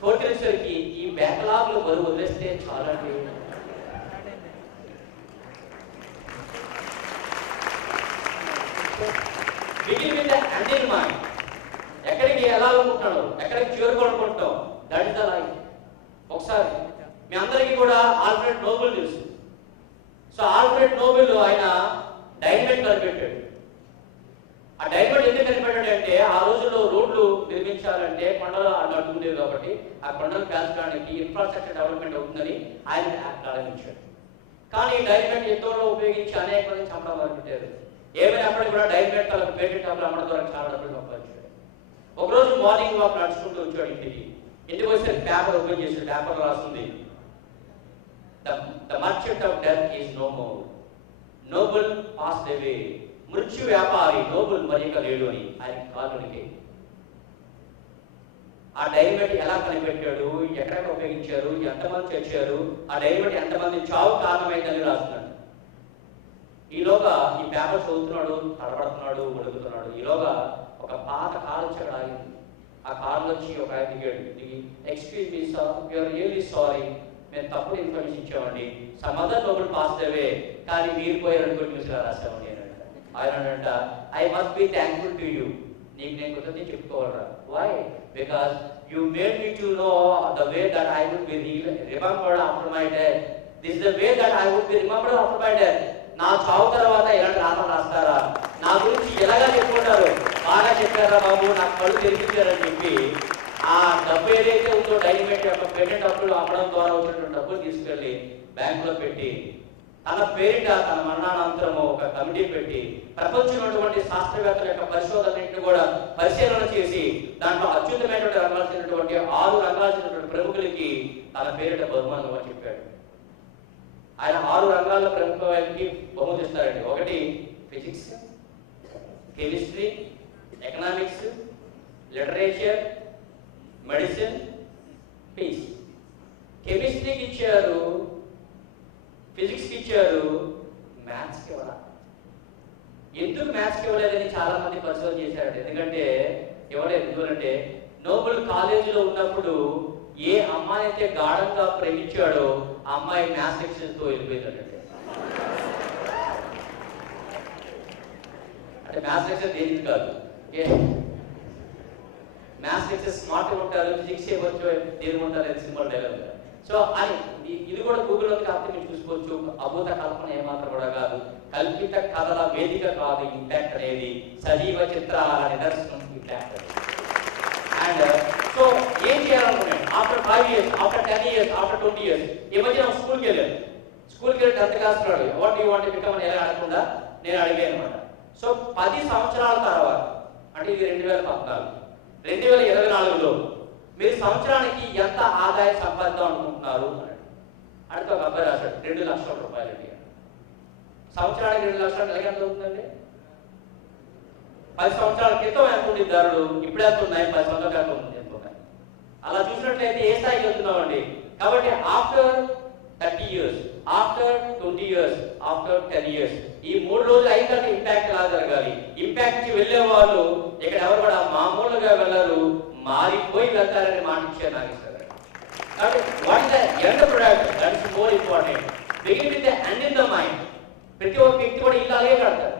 ఫోర్త్ ఇయర్ వచ్చేసరికి ఈ బ్యాక్లాగ్లు బరువు వదిలేస్తే చాలండి. Begin with and in mind. ఎక్కడికి వెళ్ళాలనుకుంటున్నాడు, ఎక్కడికి చేరుకోవాలనుకుంటాం, దట్ ఇస్ ద లైఫ్. ఒకసారి మీ అందరికీ కూడా ఆల్ఫ్రెడ్ నోబెల్ తెలుసు. సో ఆల్ఫ్రెడ్ నోబెల్ ఆయన డైమండ్ కనిపెట్టాడు. ఆ డైమండ్ ఎందుకు కనిపెట్టాడు అంటే ఆ రోజుల్లో రోడ్లు నిర్మించాలంటే కొండలు అన్నట్టు ఉండేవి కాబట్టి ఆ కొండలు పేల్చడానికి ఇన్ఫ్రాస్ట్రక్చర్ డెవలప్మెంట్ అవుతుందని ఆయన ప్రారంభించాడు. కానీ డైమండ్ ఎంతోలో ఉపయోగించి అనేక మంది చంపడం మొదలుపెట్టారు. ఏమైనప్పటికీ కూడా డైమండ్ తనకు పేటెంట్ డబ్బులు అమ్మడం ద్వారా చాలా డబ్బులు సంపాదించాడు. ఒకరోజు మార్నింగ్ వాక్ నడుచుకుంటూ వచ్చాడు ఇంటికి వస్తే పేపర్ ఓపెన్ చేసి పేపర్ రాస్తుంది, the merchant of death is no more, Nobel passed away. మృత్యు వ్యాపారి నోబెల్ మరిక లేడు అని ఆయన కాలునికి. ఆ డైమండ్ ఎలా కనిపెట్టాడు, ఎక్కడ ఉపయోగించారు, ఎంతమంది చచ్చారు, ఆ డైమండ్ ఎంతమంది చావు కారణమైందని రాస్తున్నాడు. ఈలోగా ఈ పేపర్ చదువుతున్నాడు, తడబడుతున్నాడు, వణుకుతున్నాడు. ఈలోగా ఒక పాత కారు వచ్చి అక్కడ ఆగింది. ఆ కారులో వచ్చి ఒక ఆయన దిగి excuse me sir, you're really sorry, మేము తప్పుడు ఇన్ఫర్మేషన్ ఇచ్చామండి, some other noble passed away, కానీ మీరు పోయారనుకోండి న్యూస్లో రాసామండి అని అంట. ఆయన అంట, I must be thankful to you, నీకు నేను కృతజ్ఞత చెప్పుకోవాలరా. Why? Because you made me to know the way that I would be remembered after my death. This is the way that I would be remembered after my death. నా చావు తర్వాత ఇలాంటి రాతలు రాస్తారా, నా గురించి ఎలాగా చెప్పుకుంటారు, బాగా చెప్పారా బాబు, నాకు కళ్ళు తెరిపించారని చెప్పి ఆ డబ్బు ఏదైతే ఉందో డైమండ్ యొక్క పేటెంట్ డబ్బులు అమ్మడం ద్వారా వచ్చినటువంటి డబ్బులు తీసుకెళ్లి బ్యాంకులో పెట్టి తన పేరిట తన మరణానంతరము ఒక కమిటీ పెట్టి ప్రపంచంలోటువంటి శాస్త్రవేత్తల యొక్క పరిశోధనన్నింటినీ కూడా పరిశీలన చేసి దాంట్లో అత్యుత్తమైనటువంటి రంగాల్సినటువంటి 6 రంగాల్సినటువంటి ప్రముఖులకి తన పేరిట బహుమానంగా చెప్పాడు. ఆయన 6 రంగాల్లో ప్రముఖ వారికి బహుమతి ఇస్తారండి. ఒకటి physics, chemistry, economics, literature, medicine, peace. కెమిస్ట్రీకి ఇచ్చారు, ఫిజిక్స్కి ఇచ్చారు, మ్యాథ్స్కి ఇవ్వరా. ఎందుకు మ్యాథ్స్కి ఇవ్వలేదని చాలా మంది పరిశోధన చేశారు. ఎందుకంటే ఇవ్వలేదు. ఎందుకంటే నోబెల్ కాలేజీలో ఉన్నప్పుడు ఏ అమ్మాయి అయితే గాఢంగా ప్రేమించాడో ఆ అమ్మాయి మ్యాథ్స్ లెక్చర్తో వెళ్ళిపోయిందంటే. అంటే మ్యాథ్స్ లెక్చర్ దేనికి కాదు, మ్యాథ్స్ లెక్చర్ స్మార్ట్ ఉంటారు, ఫిజిక్స్ ఇవ్వచ్చు దేని ఉంటారు, సింపుల్ డైలాగ్. సో అని ఇది కూడా గూగుల్లో కాకపోతే మీరు చూసుకోవచ్చు. అభూత కల్పన ఏమాత్రం కూడా కాదు, కల్పిత కథల వేదిక కాదు ఇంపాక్ట్ అనేది, సజీవ చిత్రాల నిదర్శనం ఇంపాక్ట్. అండ్ సో ఏం చేయాలనుకున్నాను after 5 years, after 10 years, after 20 years. ఈ మధ్య స్కూల్కి వెళ్ళాను. స్కూల్కి వెళ్ళి 10th క్లాస్ వాడు what you want to become అని ఎలా అడగకుండా నేను అడిగాను అనమాట. సో 10 సంవత్సరాల తర్వాత, అంటే ఇది 2014, 2024లో మీరు సంవత్సరానికి ఎంత ఆదాయం సంపాదిద్దాం అనుకుంటున్నారు అని అడిగితే ఒక అబ్బాయి రాశాడు 2 లక్షల రూపాయలు. సంవత్సరానికి 2 లక్షలు నెలకి ఎంత అవుతుందండి? 10 సంవత్సరాల క్రితం ఎంత ఉంది ధరలు, ఇప్పుడు ఎంత ఉన్నాయి, 10 సంవత్సరాల క్రితం ఎంత ఉన్నాయి. అలా చూసినట్లయితే ఏ స్థాయికి వెళ్తున్నామండి. కాబట్టి after 30 years, after 20 years, after 10 years ఈ 3 రోజులు అయితే ఇంపాక్ట్ ఎలా జరగాలి. ఇంపాక్ట్కి వెళ్ళే వాళ్ళు ఇక్కడ ఎవరు కూడా మామూలుగా వెళ్ళరు, మారిపోయి వెళ్తారని మాట ఇచ్చారు నాకు ఇస్తారు. కాబట్టి what is the end product, that is more important. Begin with the end in the mind. ప్రతి ఒక్క వ్యక్తి కూడా ఇల్లు అలాగే కడతారు,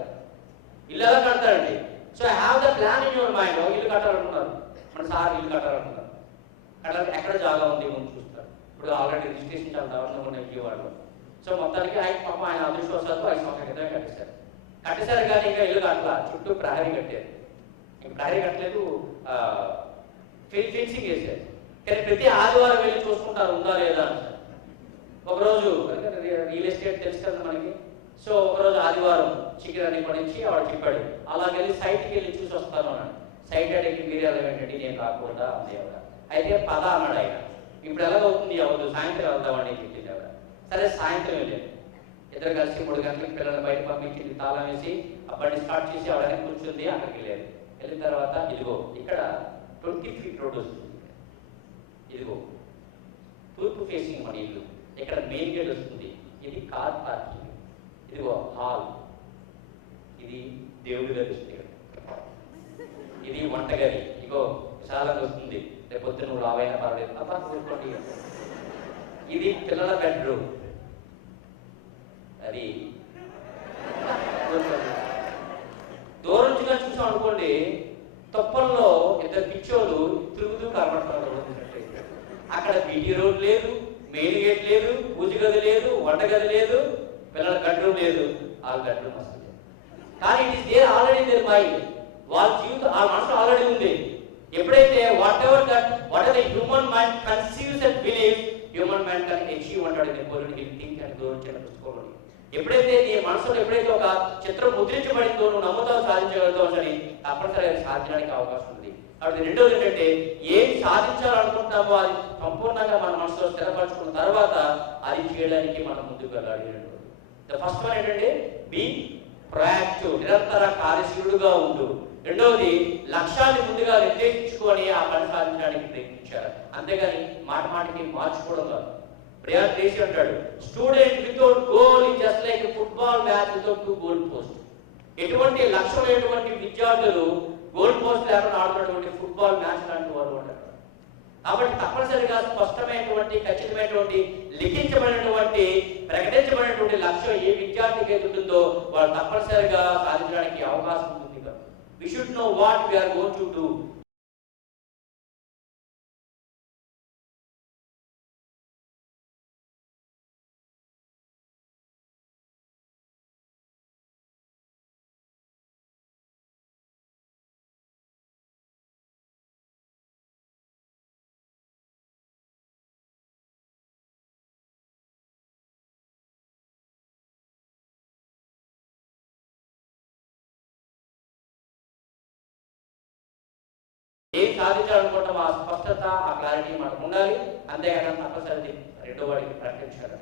ఇల్లు ఎలా కడతారండి. So have the plan in your mind. ఇల్లు కట్టాలనుకున్నారు, మన సార్ ఇల్లు కట్టాలనుకున్నారు, కట్టాలి ఎక్కడ జాగా ఉంది ముందు చూస్తారు. ఇప్పుడు ఆల్రెడీ రిజిస్ట్రేషన్ చాలా దారుణంగా ఉన్నాయి విజయవాడలో. సో మొత్తానికి ఆయన పాపం ఆయన అదృష్టవశాత్తు 5 సంవత్సరాల క్రితమే కట్టేశారు. కానీ ఇంకా ఇల్లు కట్టాల, చుట్టూ ప్రహరీ కట్టారు. ఇంకా ప్రహరీ కట్టలేదు, ఫెన్సింగ్ వేసారు. కానీ ప్రతి ఆదివారం వెళ్ళి చూసుకుంటారు ఉందా లేదా అని. ఒకరోజు రియల్ ఎస్టేట్ తెలుసు కదా మనకి. సో ఒకరోజు ఆదివారం చికెన్ అని పడించి వాడు చెప్పాడు, అలాగెళ్ళి సైట్కి వెళ్ళి చూసి వస్తాను అన్నాడు. సైట్ అడిగి మీరు ఎలా ఏంటండి, నేను రాకూడదా అంది ఆవిడ. అయితే పద అన్నాడు ఆయన. ఇప్పుడు ఎలాగవుతుంది, అవ్వదు, సాయంత్రం వెళ్దామని చెప్పింది ఆవిడ. సరే సాయంత్రం వెళ్ళాను. ఇద్దరు కలిసి 3 గంటలకు పిల్లల్ని బయట పంపించింది, తాళం వేసి ఆ బండి స్టార్ట్ చేసి ఆవిడ కూర్చుంది. అక్కడికి వెళ్ళారు. వెళ్ళిన తర్వాత ఇదిగో ఇక్కడ 20 feet రోడ్ వస్తుంది, ఇదిగో తూర్పు ఫేసింగ్ మన ఇల్లు, ఇక్కడ మెయిన్ గేట్ వస్తుంది. ఇది కార్ పార్కింగ్, ఇది హాల్, ఇది దేవుడి గది వస్తుంది, ఇది వంటగది, ఇగో విశాలంగా వస్తుంది, రేపు పొద్దున నువ్వు రావైనా పర్లేదు అబ్బా కూర్చోండి. ఇది పిల్లల బెడ్రూమ్, అది దూరం నుంచి చూసాం అనుకోండి, తొప్పల్లో ఇద్దరు పిచ్చోళ్ళు తిరుగుతూ కనబడతారు. అక్కడ బీటీ రోడ్ లేదు, మెయిన్ గేట్ లేదు, పూజ గది లేదు, వంటగది లేదు, పిల్లల బెడ్రూమ్ లేదు, వాళ్ళ బెడ్రూమ్ వస్తుంది. కానీ it is there already their mind, వాళ్ళ జీవితం ఆ మనసు ఆల్రెడీ ఉంది. ఎప్పుడైతే whatever the human mind conceives and believes, human mind can achieve అంటాడు థింక్ అండ్ గ్రో అని పుస్తకంలో. ఎప్పుడైతే నీ మనసులో ఎప్పుడైతే ఒక చిత్రం ముద్రించబడిందో నువ్వు నమ్ముతావు సాధించగలుగుతావు అని, తప్పనిసరిగా సాధించడానికి అవకాశం ఉంది. కాబట్టి రెండోది ఏంటంటే, ఏం సాధించాలనుకుంటున్నామో అది సంపూర్ణంగా మన మనసులో స్థిరపరచుకున్న తర్వాత అది చేయడానికి మనం ముందుకు వెళ్ళాలి. ద ఫస్ట్ వన్ ఏంటంటే, బీ ప్రయాక్టివ్, నిరంతర కార్యశీలుడుగా ఉండు. రెండవది, లక్ష్యాన్ని ముందుగా నిర్దేశించుకొని ఆ పని సాధించడానికి ప్రయత్నించారు, అంతేగాని మాట మాటకి మార్చుకోవడం కాదు. ప్రియార్ దేశి అంటాడు, student without goal is just like football match without 2 goal post. ఎటువంటి లక్ష్యం లేనటువంటి విద్యార్థులు గోల్ పోస్ట్ లేకుండా ఆడుతున్నటువంటి ఫుట్బాల్ మ్యాచ్ లాంటి వారు అంటారు. కాబట్టి తప్పనిసరిగా స్పష్టమైనటువంటి, ఖచ్చితమైనటువంటి, లిఖించబడినటువంటి, ప్రకటించబడినటువంటి లక్ష్యం ఏ విద్యార్థికి ఎదుగుతుందో వాళ్ళు తప్పనిసరిగా సాధించడానికి అవకాశం ఉంది. We should know what we are going to do. ఏం సాధించాలనుకుంటాం ఆ స్పష్టత, ఆ క్లారిటీ మనకు ఉండాలి, అంతేగాని తప్పనిసరి రెండో వాడికి ప్రకటించాలి.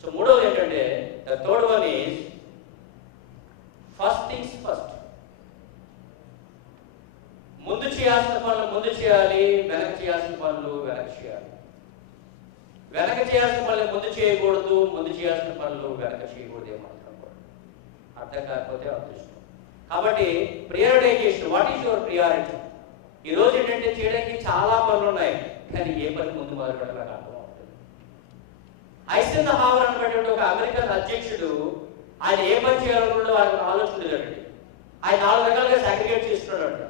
సో మూడవది ఏంటంటే, the third one is first things first. ముందు చేయాల్సిన పనులు ముందు చేయాలి, వెనక చేయాల్సిన పనులు వెనక చేయాలి. వెనక చేయాల్సిన పనులు ముందు చేయకూడదు, ముందు చేయాల్సిన పనులు వెనక చేయకూడదు. ఏమాత్రం కూడా అర్థం కాకపోతే అదృష్టం. కాబట్టి ప్రియారిటైజేషన్, వాట్ ఈస్ యువర్ ప్రియారిటీ? ఈ రోజు ఏంటంటే, చేయడానికి చాలా పనులు ఉన్నాయి, కానీ ఏ పని ముందు మొదలు పెట్టాలని అర్థం అవుతుంది. ఐసెన్హవర్ అనేటువంటి ఒక అమెరికన్ అధ్యక్షుడు, ఆయన ఏ పని చేయాలనుకుంటే ఆయన ఆలోచన లేదండి. ఆయన 4 రకాలుగా సాగ్రిగేట్ చేస్తున్నాడు.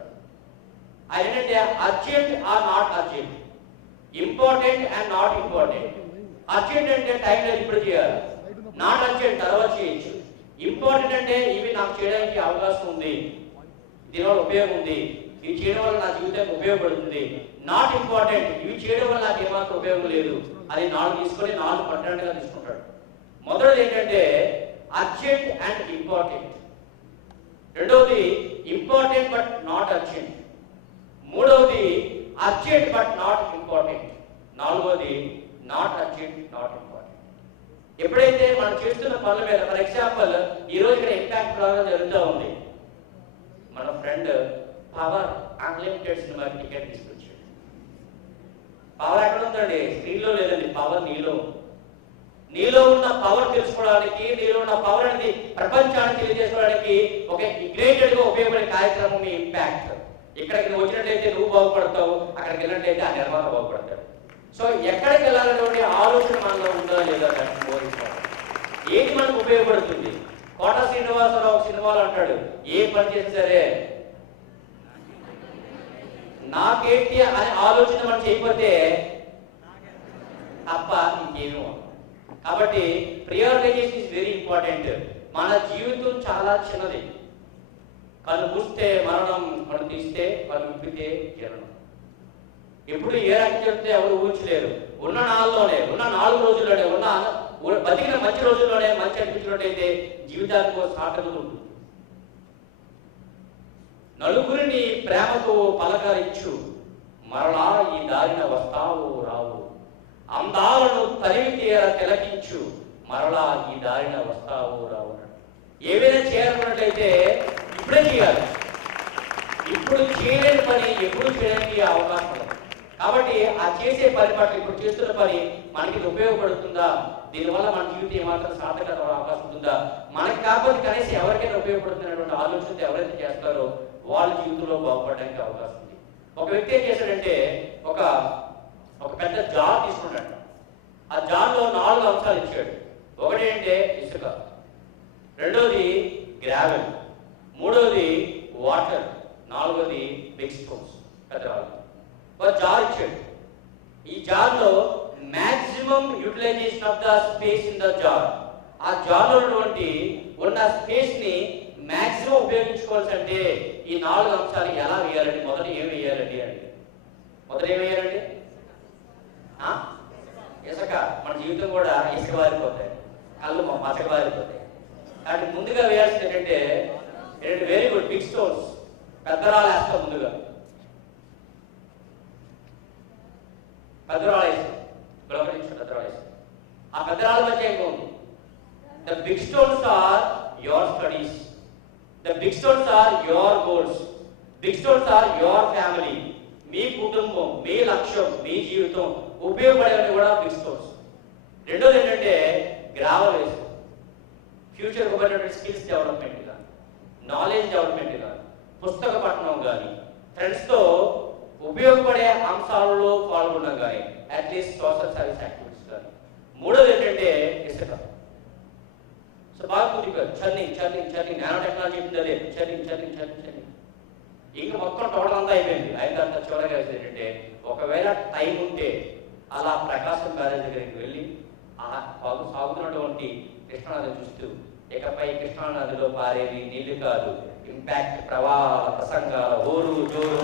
ఆయన ఏంటంటే, urgent or not urgent, important and not important. అర్జెంట్ అంటే టైం లేదు ఇప్పుడు చేయాలి, నాట్ అర్జెంట్ తర్వాత చేయొచ్చు, ఇంపార్టెంట్ అంటే ఇవి నాకు చేయడానికి అవకాశం ఉంది, దీనివల్ల ఉపయోగం ఉంది, ఇవి చేయడం వల్ల నా జీవితానికి ఉపయోగపడుతుంది, నాట్ ఇంపార్టెంట్, ఇవి చేయడం వల్ల నాకు ఏమాత్రం ఉపయోగం లేదు, అది 4 తీసుకొని 4 పర్మనెంట్గా తీసుకుంటాడు. మొదటిది ఏంటంటే అర్జెంట్ అండ్ ఇంపార్టెంట్. రెండవది ఇంపార్టెంట్ బట్ నాట్ అర్జెంట్. మూడవది అర్జెంట్ బట్ నాట్ ఇంపార్టెంట్. నాలుగవది నాట్ అర్జెంట్ నాట్ ఇంపార్టెంట్. ఎప్పుడైతే మనం చేస్తున్న పనుల మీద, ఫర్ ఎగ్జాంపుల్ ఈ రోజు ఇక్కడ ఇంపాక్ట్ ప్రోగ్రామ్ జరుగుతూ ఉంది. మన ఫ్రెండ్ పవర్ అన్లిమిటెడ్ సినిమాకి టికెట్ తీసుకొచ్చాడు. పవర్ ఎక్కడ ఉందండి? స్క్రీన్లో లేదండి, పవర్ నీలో. నీలో ఉన్న పవర్ తెలుసుకోవడానికి, నీలో ఉన్న పవర్ అనేది ప్రపంచానికి తెలియజేసుకోవడానికి ఒక గ్రేటెడ్ గా ఉపయోగపడే కార్యక్రమం ఈ ఇంపాక్ట్. ఇక్కడికి వచ్చినట్లయితే నువ్వు బాగుపడతావు, అక్కడికి వెళ్ళినట్లయితే ఆ నిర్మాణ బాగుపడతాడు. సో ఎక్కడికి వెళ్ళాలనేటువంటి ఆలోచన మనలో ఉందా లేదా ఏది మనకు ఉపయోగపడుతుంది? కోట శ్రీనివాసరావు సినిమాలు అంటాడు, ఏ పని చేసినా సరే నాకేంటి అనే ఆలోచన మనం చేయకపోతే తప్ప ఇంకేమో. కాబట్టి ప్రియారిటైజేషన్ ఇస్ వెరీ ఇంపార్టెంట్. మన జీవితం చాలా చిన్నది. కళ్ళు మూస్తే మరణం, కళ్ళు తీస్తే, కళ్ళు విప్పితే జననం. ఎప్పుడు ఏ రకం చెప్తే ఎవరు ఊహించలేరు. ఉన్న 4 రోజుల్లోనే, బతికిన మంచి రోజుల్లోనే మంచి అనిపించినట్టయితే జీవితానికి ఒక సార్థకత ఉంటుంది. నలుగురిని ప్రేమతో పలకరించు, మరలా ఈ దారిన వస్తావు రావు. అందాలను తరివి తీర తిలకించు, మరలా ఈ దారిన వస్తావు రావు. ఏవైనా చేయాలన్నట్లయితే ఇప్పుడే చేయాలి. ఇప్పుడు చేయలేని పని ఎప్పుడు చేయడానికి అవకాశం లేదు. కాబట్టి ఆ చేసే పని పట్ల ఇప్పుడు చేస్తున్న పని మనకి ఇది ఉపయోగపడుతుందా, దీనివల్ల మన జీవితం ఏమాత్రం సార్థకత అవకాశం ఉంటుందా, మనకి కాకపోతే కనీసం ఎవరికైనా ఉపయోగపడుతున్నటువంటి ఆలోచనతో ఎవరైతే చేస్తారో వాళ్ళ జీవితంలో బాగుపడడానికి అవకాశం ఉంది. ఒక వ్యక్తి ఏం చేశాడంటే ఒక పెద్ద జార్ తీసుకున్నాడు. ఆ జార్లో 4 అంశాలు ఇచ్చాడు. ఒకటి అంటే ఇసుక, రెండోది గ్రావెల్, మూడోది వాటర్, నాలుగోది బిగ్ స్టోన్స్ పెద్దవాళ్ళు. ఒక జార్ ఇచ్చాడు. ఈ జార్లో maximum utilization of the space in the jar, ఆ జార్లో ఉన్న స్పేస్ ని మ్యాక్సిమం ఉపయోగించుకోవాల్సి అంటే ఈ 4 అంశాలు ఎలా వేయాలండి? మొదట ఏం వేయాలండి అంటే మొదట ఏం వేయాలండి? ఇసుక. మన జీవితం కూడా ఇసుక వారిపోతాయి, కళ్ళు మసక వారిపోతాయి. కాబట్టి ముందుగా వేయాల్సింది ఏంటంటే వెరీ గుడ్ బిగ్ స్టోన్స్, పెద్దరాళ్ళు వేస్తాం. ముందుగా పెద్దరాళ్ళు వేస్తాం, పెద్దరాళ్ళు వేస్తాం. ఆ పెద్దరాళ్ళ మధ్య ఏముంది? The big stones are your studies, the big stones are your goals, big stones are your family. మీ కుటుంబం, మీ లక్ష్యం, మీ జీవితం ఉపయోగపడేవి కూడా బిగ్ స్టోన్స్. రెండోది ఏంటంటే గ్రావెల్ వేస్తాం. ఫ్యూచర్ ఉపయోగపడే స్కిల్స్ డెవలప్మెంట్ కానీ, నాలెడ్జ్ డెవలప్మెంట్ కానీ, పుస్తక పఠనం కానీ, ఫ్రెండ్స్తో ఉపయోగపడే అంశాలలో పాల్గొనడం కానీ, అట్లీస్ట్ సోషల్ సర్వీస్ యాక్టివిటీస్ కానీ. మూడోది ఏంటంటే ఇసుక. సో బాగా కుదిరిపోయారు. చర్నింగ్ నానో టెక్నాలజీ ఉంటుంది. చర్నింగ్ ఇంకా మొత్తం టోటల్ అంతా అయిపోయింది. అయినంత చివరగా ఏంటంటే ఒకవేళ టైం ఉంటే అలా ప్రకాశం బ్యారేజ్ దగ్గరికి వెళ్ళి ఆ సాగుతున్నటువంటి కృష్ణానదిని చూస్తూ, ఇకపై కృష్ణానదిలో పారేది నీళ్లు కాదు, ఇంపాక్ట్, ప్రవాహాల, ప్రసంగాల, ఓరు జోరు.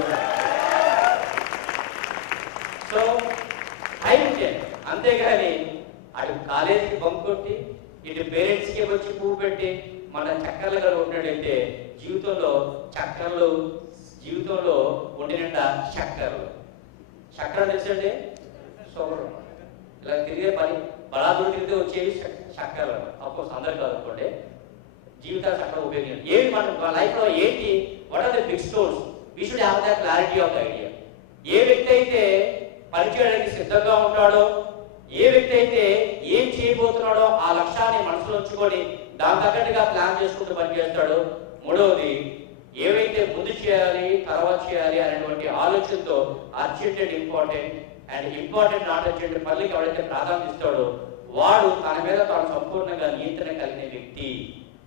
సో టైం చేయండి. అంతేగాని అటు కాలేజీకి బంక్ కొట్టి ఇటు పేరెంట్స్కి వచ్చి పువ్వు పెట్టి మన చక్కర్లుగా ఉన్నాడంటే జీవితంలో ఉండినంట చక్కెర తెలుసండి, షుగర్. ఇలా తిరిగే పని బలాదులు తిరిగితే వచ్చేవి చక్కెరలు. అఫ్కోర్స్ అందరు కాదనుకోండి, జీవితాలు చక్కగా ఉపయోగించాలి. ఏమి మన లైఫ్లో ఏంటి, what are the big stones, we should have the clarity of the idea. ఏ వ్యక్తి అయితే పనిచేయడానికి సిద్ధంగా ఉంటాడో, ఏ వ్యక్తి అయితే ఏం చేయబోతున్నాడో ఆ లక్ష్యాన్ని మనసులో ఉంచుకొని దాని తగ్గట్టుగా ప్లాన్ చేసుకుంటూ పనిచేస్తాడో. మూడవది ఏవైతే ముందు చేయాలి తర్వాత చేయాలి అనేటువంటి ఆలోచనతో urgent and important not urgent పనులకి ఎవరైతే ప్రాధాన్యత ఇస్తాడో వాడు తన మీద తాను సంపూర్ణంగా నియంత్రణ కలిగిన వ్యక్తి.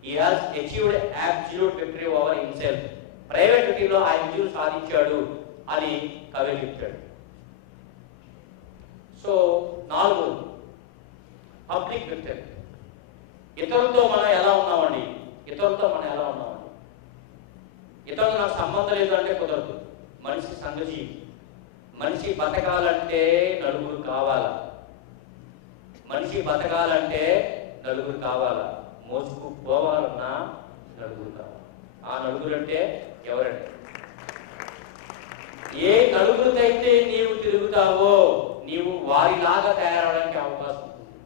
He has achieved absolute victory over himself. Private లో ఆయన విజయం సాధించాడు అని కవి చెప్తాడు. So 4 public victory. ఇతరులతో మనం ఎలా ఉన్నామండి? ఇతరులు నాకు సంబంధం లేదు అంటే కుదరదు. మనిషి సంఘజీవి. మనిషి బతకాలంటే నలుగురు కావాలా, మోసుకు పోవాలన్నా నలుగురు కావాలి. ఆ నలుగురు అంటే ఎవరండి? ఏ నలుగురికైతే నీవు తిరుగుతావో నీవు వారిలాగా తయారవడానికి అవకాశం ఉంటుంది.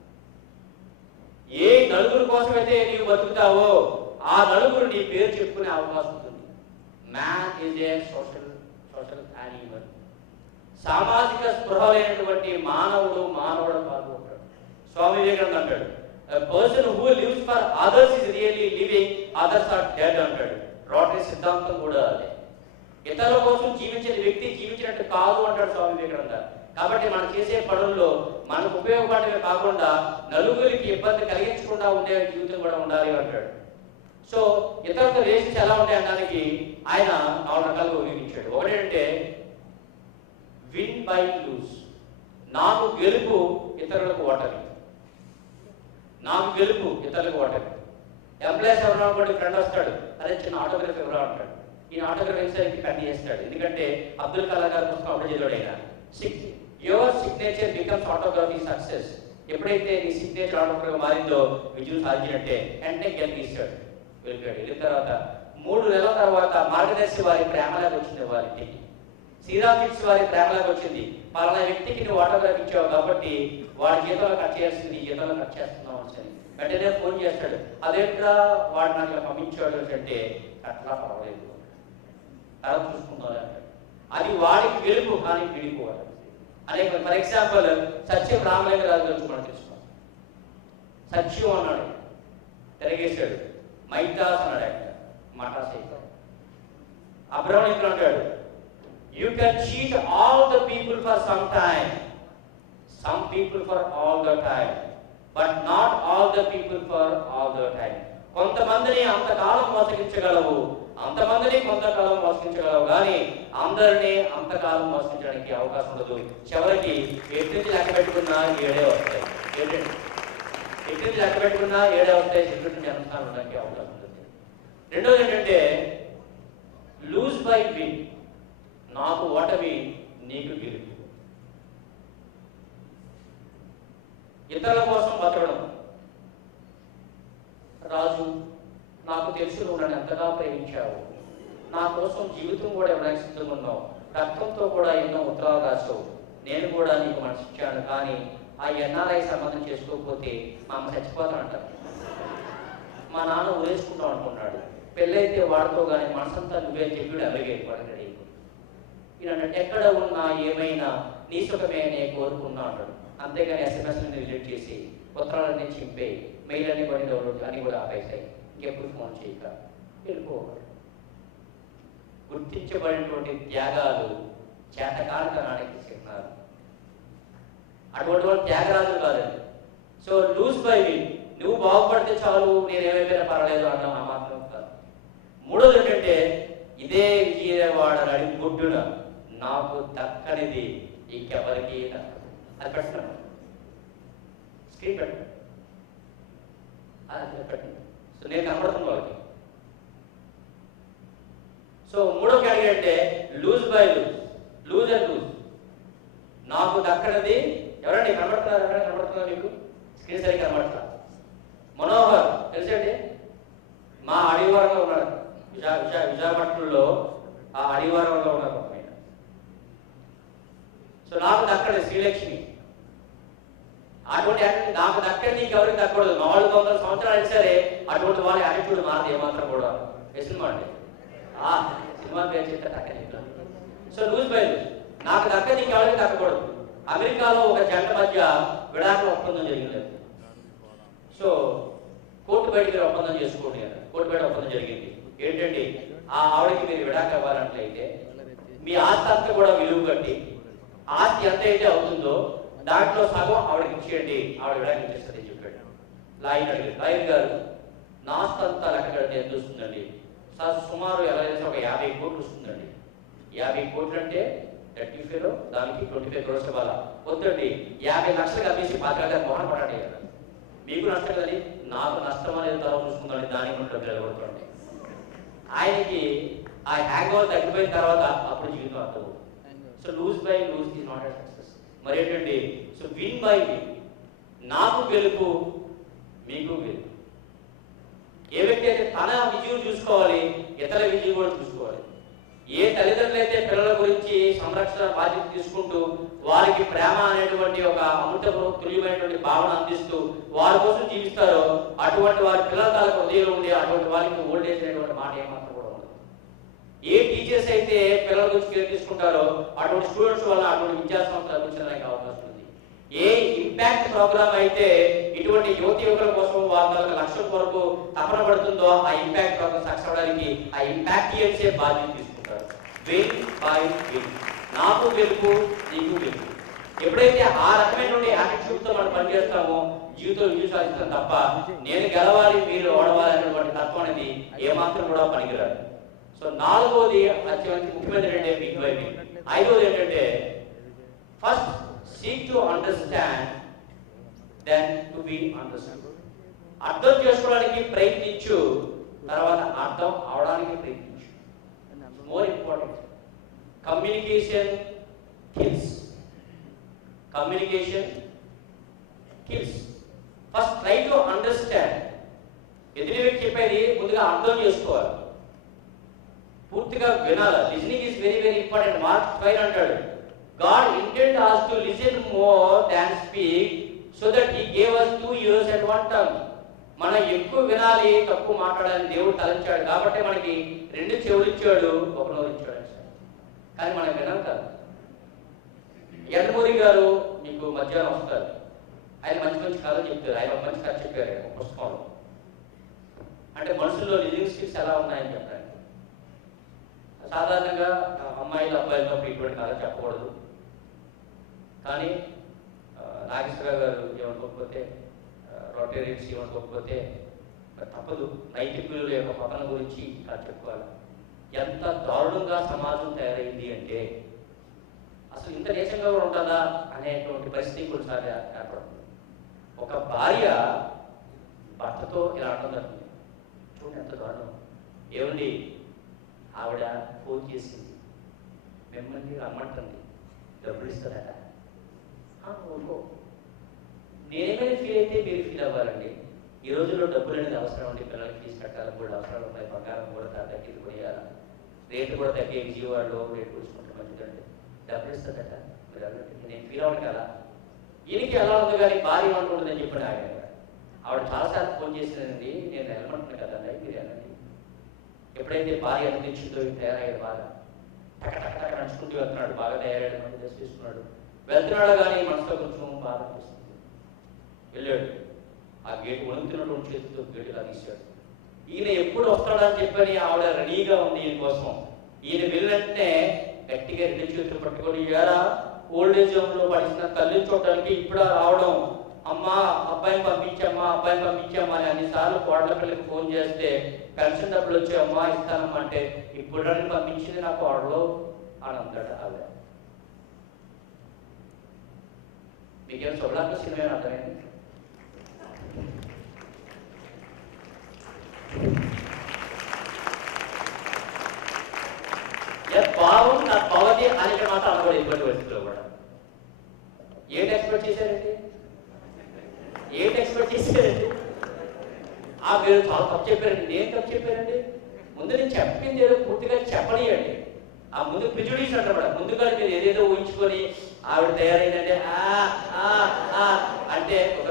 ఏ నలుగురు కోసమైతే నీవు బతుకుతావో ఆ నలుగురు నీ పేరు చెప్పుకునే అవకాశం ఉంటుంది. Man is a social animal. సామాజిక స్పృహ లేనటువంటి మానవుడు కాదు అంటాడు స్వామి వివేకానంద. అంటాడు person who lives for others is really living, others are dead అంటాడు. రోటరీ సిద్ధాంతం కూడా అదే. ఇతరుల కోసం జీవించిన వ్యక్తి జీవించినట్టు కాదు అంటాడు స్వామి వివేకానంద. కాబట్టి మనం చేసే పనుల్లో మనకు ఉపయోగపడేవి కాకుండా నలుగురికి ఇబ్బంది కలిగించకుండా ఉండే జీవితం కూడా ఉండాలి అంటాడు. సో ఇతరులతో రిలేషన్స్ ఎలా ఉంటాయి అనడానికి ఆయన 4 రకాలుగా ఉపయోగించాడు. ఒకటేంటే విన్ బై లూజ్. నాకు గెలుపు ఇతరులకు ఓటమి. ఎంప్లాయీస్ ఎవరైనా కూడా ఫ్రెండ్ వస్తాడు, అదే చిన్న ఆటోగ్రాఫ్ ఎవరో అంటాడు. ఈ ఆటోగ్రాఫ్ వేసేకి కట్ చేస్తాడు. ఎందుకంటే అబ్దుల్ కలాం గారి పుస్తకం అప్పుడు చదివాడు ఆయన. Your signature becomes autography success. ఎప్పుడైతే నీ సిగ్నేచర్ ఆటోగ్రాఫ్ మారిందో విజయం సాధించినట్టే. అంటే గెలిచాడు. వెళ్ళిన తర్వాత 3 నెలల తర్వాత మార్గదర్శి వారి ప్రేమలాగా వచ్చింది. వారికి శ్రీరామ్ వారి ప్రేమలాగా వచ్చింది. పలానా వ్యక్తికి నువ్వు ఆటోగ్రాఫ్ ఇచ్చావు కాబట్టి వాడి జీతంలో కట్ చేయాల్సింది, ఈ జీతంలో కట్ చేస్తున్నావు అని వెంటనే ఫోన్ చేస్తాడు. అదేంట్రా వాడు నాకు ఇలా పంపించాడు అంటే అట్లా పర్వాలేదు, తర్వాత చూసుకుందాం అంటాడు. అది వాడికి గెలుపు, కానీ విడిపోవాలి. అనేక. ఫర్ ఎగ్జాంపుల్ సత్యం రామలింగరాజు గురించి మనం తెలుసుకోవాలి. సత్యం అన్నాడు, తిరిగేశాడు. మైతాస్ అన్నాడు, మటాస్ అయితే. అబ్రహం లింకన్ అంటాడు, you can cheat all the people for some time, some people for all the time, but not all the people for all the time. కొంతమందిని అంతకాలం మోసగించగలవు, అంతమందిని కొంతకాలం మోసగించగలవు, కానీ అందరినీ అంతకాలం మోసగించడానికి అవకాశం ఉండదు. చివరికి ఎట్టించి లెక్క పెట్టుకున్నా 7 వస్తాయి. ఎట్టించి లెక్క పెట్టుకున్నా 7 వస్తాయి. శ్రీకృష్ణ జన్మస్థానం ఉండడానికి అవకాశం ఉంటుంది. రెండోది ఏంటంటే లూజ్ బై విన్. నాకు ఓటమి, నీకు గెలుపు. ఇతరుల కోసం బతకడం. రాజు, నాకు తెలుసు నువ్వు నన్ను ఎంతగా ప్రేమించావు, నా కోసం జీవితం కూడా ఇవ్వడానికి సిద్ధంగా ఉన్నావు, రక్తంతో కూడా ఎన్నో ఉత్తరాలు రాసావు, నేను కూడా నీకు మనసిచ్చాను, కానీ ఆ ఎన్ఆర్ఐ సంబంధం చేసుకోకపోతే మా అమ్మ చచ్చిపోతానంటారు, మా నాన్న ఊరేసుకుంటాం అనుకున్నాడు, పెళ్ళైతే వాడుకో కానీ మనసంతా నువ్వే చెప్పాడు. అలాగే పడగడి ఈయనంటే ఎక్కడ ఉన్నా ఏమైనా నీ సుఖమే నేను కోరుకున్నా అంటాడు. అంతేగాని ఎస్ఎంఎస్ని రిజెక్ట్ చేసి ఉత్తరాలన్నీ చింపే, మెయిల్ అన్ని పడి డౌన్లోడ్ అని కూడా ఆపేసాయి. ఇంకెప్పుడు ఫోన్ చేయక వెళ్ళిపోవాలి. గుర్తించబడినటువంటి త్యాగాలు చేతకానితనానికి చిహ్నాలు. అటువంటి వాళ్ళు త్యాగరాజులు కాదండి. So lose by win. నువ్వు బాగుపడితే చాలు, నేనేమైనా పర్వాలేదు అన్నా ఆ మాత్రం కాదు. మూడోది ఏంటంటే ఇదే విజయవాడ నడిగుడ్డున నాకు దక్కనిది ఇంకెవరికి దక్కదు. అది పెట్టండి, స్క్రీన్ పెట్టండి, అది పెట్టండి. సో నేను కనబడుతున్న వాళ్ళకి. సో మూడో కేటగిరీ అంటే lose by lose, lose and lose. నాకు దక్కనిది ఎవరండి కనబడుతున్నారు? ఎవరైనా కనబడుతున్నారు మీకు? స్క్రీన్ సరిగ్గా కనబడుతున్నారు. మనోహర్ తెలుసండి, మా అడివారంలో ఉన్నాడు, విశాఖపట్నంలో ఆ అడివారంలో ఉన్నారు. సో నాకు దక్కడు శ్రీలక్ష్మి. అటువంటి నాకు దక్కడి నీకు ఎవరికి దక్కకూడదు. 400 సంవత్సరాలు అయినా సరే అటువంటి వాళ్ళ యాటిట్యూడ్ మారదు ఏమాత్రం కూడా. సినిమా అండి, సినిమా పేరు చెప్తే దక్కని. So lose by lose. నాకు దక్కడి నీకు ఎవరికి దక్కకూడదు. అమెరికాలో ఒక జంట మధ్య విడాకుల ఒప్పందం జరిగింది. సో కోర్టు బయటికి ఒప్పందం చేసుకోండి కదా, కోర్టు బయట ఒప్పందం జరిగింది. ఏంటండి, ఆ ఆవిడకి మీరు విడాకు ఇవ్వాలంట్లయితే మీ ఆస్తి అంతా కూడా విలువ కట్టి ఆస్తి ఎంత అయితే అవుతుందో దాంట్లో సగం ఆవిడకి ఇచ్చేయండి, ఆవిడ విడాకులు ఇచ్చేస్తుంది అని చెప్పాడు. లాయర్ అడిగారు, లాయర్ గారు నా ఆస్తి అంతా లెక్క కడితే ఎంత వస్తుందండి? సుమారు ఎలా చేస్తే ఒక 50 కోట్లు వస్తుందండి. 50 కోట్లు అంటే 35 దానికి 25 crores ఇవ్వాలా? వద్దండి, 50 లక్షలు అమ్మేసి పాత్రగా మొహం పడండి కదా, మీకు నష్టం కదా, నాకు నష్టం అనేది తర్వాత చూసుకుందండి, దానికి మనం డబ్బులు ఎలగొడుతుంది. ఆయనకి ఆ హ్యాంగ్ ఓవర్ తగ్గిపోయిన తర్వాత అప్పుడు జీవితం అర్థం. So lose by lose is not a success. మరి ఏంటండి, సో విన్ బై విన్. నాకు గెలుపు, మీకు గెలుపు. ఏ వ్యక్తి అయితే తన విజయం చూసుకోవాలి, ఇతర విజయం కూడా చూసుకోవాలి. ఏ తల్లిదండ్రులు అయితే పిల్లల గురించి సంరక్షణ బాధ్యత తీసుకుంటూ వారికి ప్రేమ అనేటువంటి ఒక అమృత తుల్యమైనటువంటి భావన అందిస్తూ వారి కోసం జీవిస్తారో అటువంటి వారి పిల్లల తాలకు హృదయం ఉంది, అటువంటి వారికి ఓల్డ్ ఏజ్ అనేటువంటి మాట ఏమాత్రం కూడా ఉండదు. ఏ టీచర్స్ అయితే పిల్లల గురించి కేర్ తీసుకుంటారో అటువంటి స్టూడెంట్స్ వల్ల అటువంటి విద్యా సంస్థలు అభివృద్ధించడానికి అవకాశం ఉంది. ఏ ఇంపాక్ట్ ప్రోగ్రామ్ అయితే ఇటువంటి యువతి యువకుల కోసం వాళ్ళ లక్ష్యం కొరకు తపన పడుతుందో ఆ ఇంపాక్ట్ ప్రోగ్రామ్ సక్సెస్ అవడానికి ఆ ఇంపాక్ట్ చేసే బాధ్యత తీసుకుంటారు. Win by win. నాకు గెలుపు, నీకు గెలుపు. ఎప్పుడైతే ఆ రకమైనటువంటి యాటిట్యూడ్తో మనం పనిచేస్తామో జీవితంలో విజయం సాధిస్తాం తప్ప నేను గెలవాలి మీరు ఓడవాలి అనేటువంటి తత్వం అనేది ఏమాత్రం కూడా పనికిరాదు. సో నాలుగోది అత్యంత ముఖ్యమైనది ఏంటంటే విన్ బై విన్. ఐదోది ఏంటంటే first seek to understand then to be understood. అర్థం చేసుకోవడానికి ప్రయత్నించు, తర్వాత అర్థం అవడానికి ప్రయత్నించు. More important communication kills. Communication kills. First try to understand. ఎదుటి వ్యక్తి చెప్పేది ముందుగా అర్థం చేసుకోవాలి, పూర్తిగా వినాలి. Listening is very very important. Mark Twain అంటాడు, God intended us to listen more than speak, so that He gave us 2 ears and 1 tongue. మనం ఎక్కువ వినాలి, తక్కువ మాట్లాడాలని దేవుడు తలంచాడు కాబట్టి మనకి 2 చెవులు ఇచ్చాడు, 1 నోరు ఇచ్చాడు. కానీ మనం వినాం కదా. యండమూరి గారు మీకు మధ్యాహ్నం వస్తారు, ఆయన మంచి మంచి కథలు చెప్తారు. ఆయన ఒక మంచి కథ చెప్పారు ఒక పుస్తకంలో. అంటే మనుషుల్లో లివింగ్ స్కిల్స్ ఎలా ఉన్నాయని చెప్పడానికి. సాధారణంగా అమ్మాయిలు అబ్బాయిలతో ఇటువంటి కథ చెప్పకూడదు, కానీ నాగేశ్వరరావు గారు ఏమనుకోకపోతే, రోటేరియన్స్ ఏమనుకోకపోతే తప్పదు, నైతిక విలువల యొక్క పతన గురించి కథ చెప్పుకోవాలి. ఎంత దారుణంగా సమాజం తయారైంది అంటే అసలు ఇంత దేశంగా కూడా ఉంటుందా అనేటువంటి పరిస్థితి కొన్నిసార్లు ఏర్పడుతుంది. ఒక భార్య భర్తతో ఇలా అంటుందండి, చూడండి ఎంత దారుణం, ఏమండి ఆవిడ ఫోన్ చేసింది, మిమ్మల్ని రమ్మంటుంది, డబ్బులు ఇస్తారట. ఓహో, నేనేమైనా ఫీల్ అయితే మీరు ఫీల్ అవ్వాలండి. ఈ రోజుల్లో డబ్బులు అనేది అవసరం అండి, పిల్లలకి ఫీజు కట్టాలని కూడా అవసరాలు ఉన్నాయి, బంగారం కూడా తగ్గింది కొనియాలి, రేటు కూడా తగ్గే విజయవాడలో రేటు కూర్చుకుంటే మంచిదండి, డబ్బులు ఇస్తుందట మీరు అన్నట్టు. నేను ఫీల్ అవ్వను కదా, ఈయనకి ఎలా ఉంది కానీ భార్య ఏమనుకుంటుందని చెప్పండి. ఆవిడ చాలాసార్లు ఫోన్ చేసినండి, నేను వెళ్ళమంటున్నాను కదండి, మీరు వెళ్ళండి. ఎప్పుడైతే భార్య అనిపించిందో తయారయ్యాడు, బాగా టక నడుచుకుంటూ వెళ్తున్నాడు, బాగా తయారయ్యాడు, మంచి డ్రెస్ తీసుకున్నాడు, వెళ్తున్నాడు కానీ మనసులో కొంచెం బాధ అనిపిస్తుంది. వెళ్ళాడు, ఆ గేటు వణుకుతున్నటువంటి చేతితో గేటు ఇలా తీశాడు. ఈయన ఎప్పుడు వస్తాడని చెప్పని ఆవిడ రెడీగా ఉంది ఈయన కోసం. ఈయన వెళ్ళినట్టే గట్టిగా రెండు చేతులు పట్టుకొని, ఏరా ఓల్డ్ ఏజ్ హోమ్లో పడిసిన తల్లిని చూడడానికి ఇప్పుడు రావడం, అమ్మా అబ్బాయిని పంపించమ్మా అబ్బాయిని పంపించమ్మా అని అన్నిసార్లు కోడల పిల్లకి ఫోన్ చేస్తే పెన్షన్ డబ్బులు వచ్చి అమ్మా ఇస్తానమ్మా అంటే ఇప్పుడు నన్ను పంపించింది నా కోడలు అని అంటాడు. ఆవిడ మీకేం శుభ్రాంగ సినిమా అర్థమైంది? భావం నా భవతి అనే మాట అనకూడదు ఇటువంటి పరిస్థితుల్లో కూడా. ఏంటి ఎక్స్పెక్ట్ చేశారండి, ఏంటి ఎక్స్పెక్ట్ చేశారండి? మీరు చాలా తప్పు చెప్పారండి. నేను తప్పు చెప్పారండి? ముందు నేను చెప్పింది ఏదో పూర్తిగా చెప్పనియండి. ఆ ముందు ప్రిజుడీస్ అంటారు, ముందుగా మీరు ఏదేదో ఊహించుకొని ఆవిడ తయారైందంటే అంటే ఒక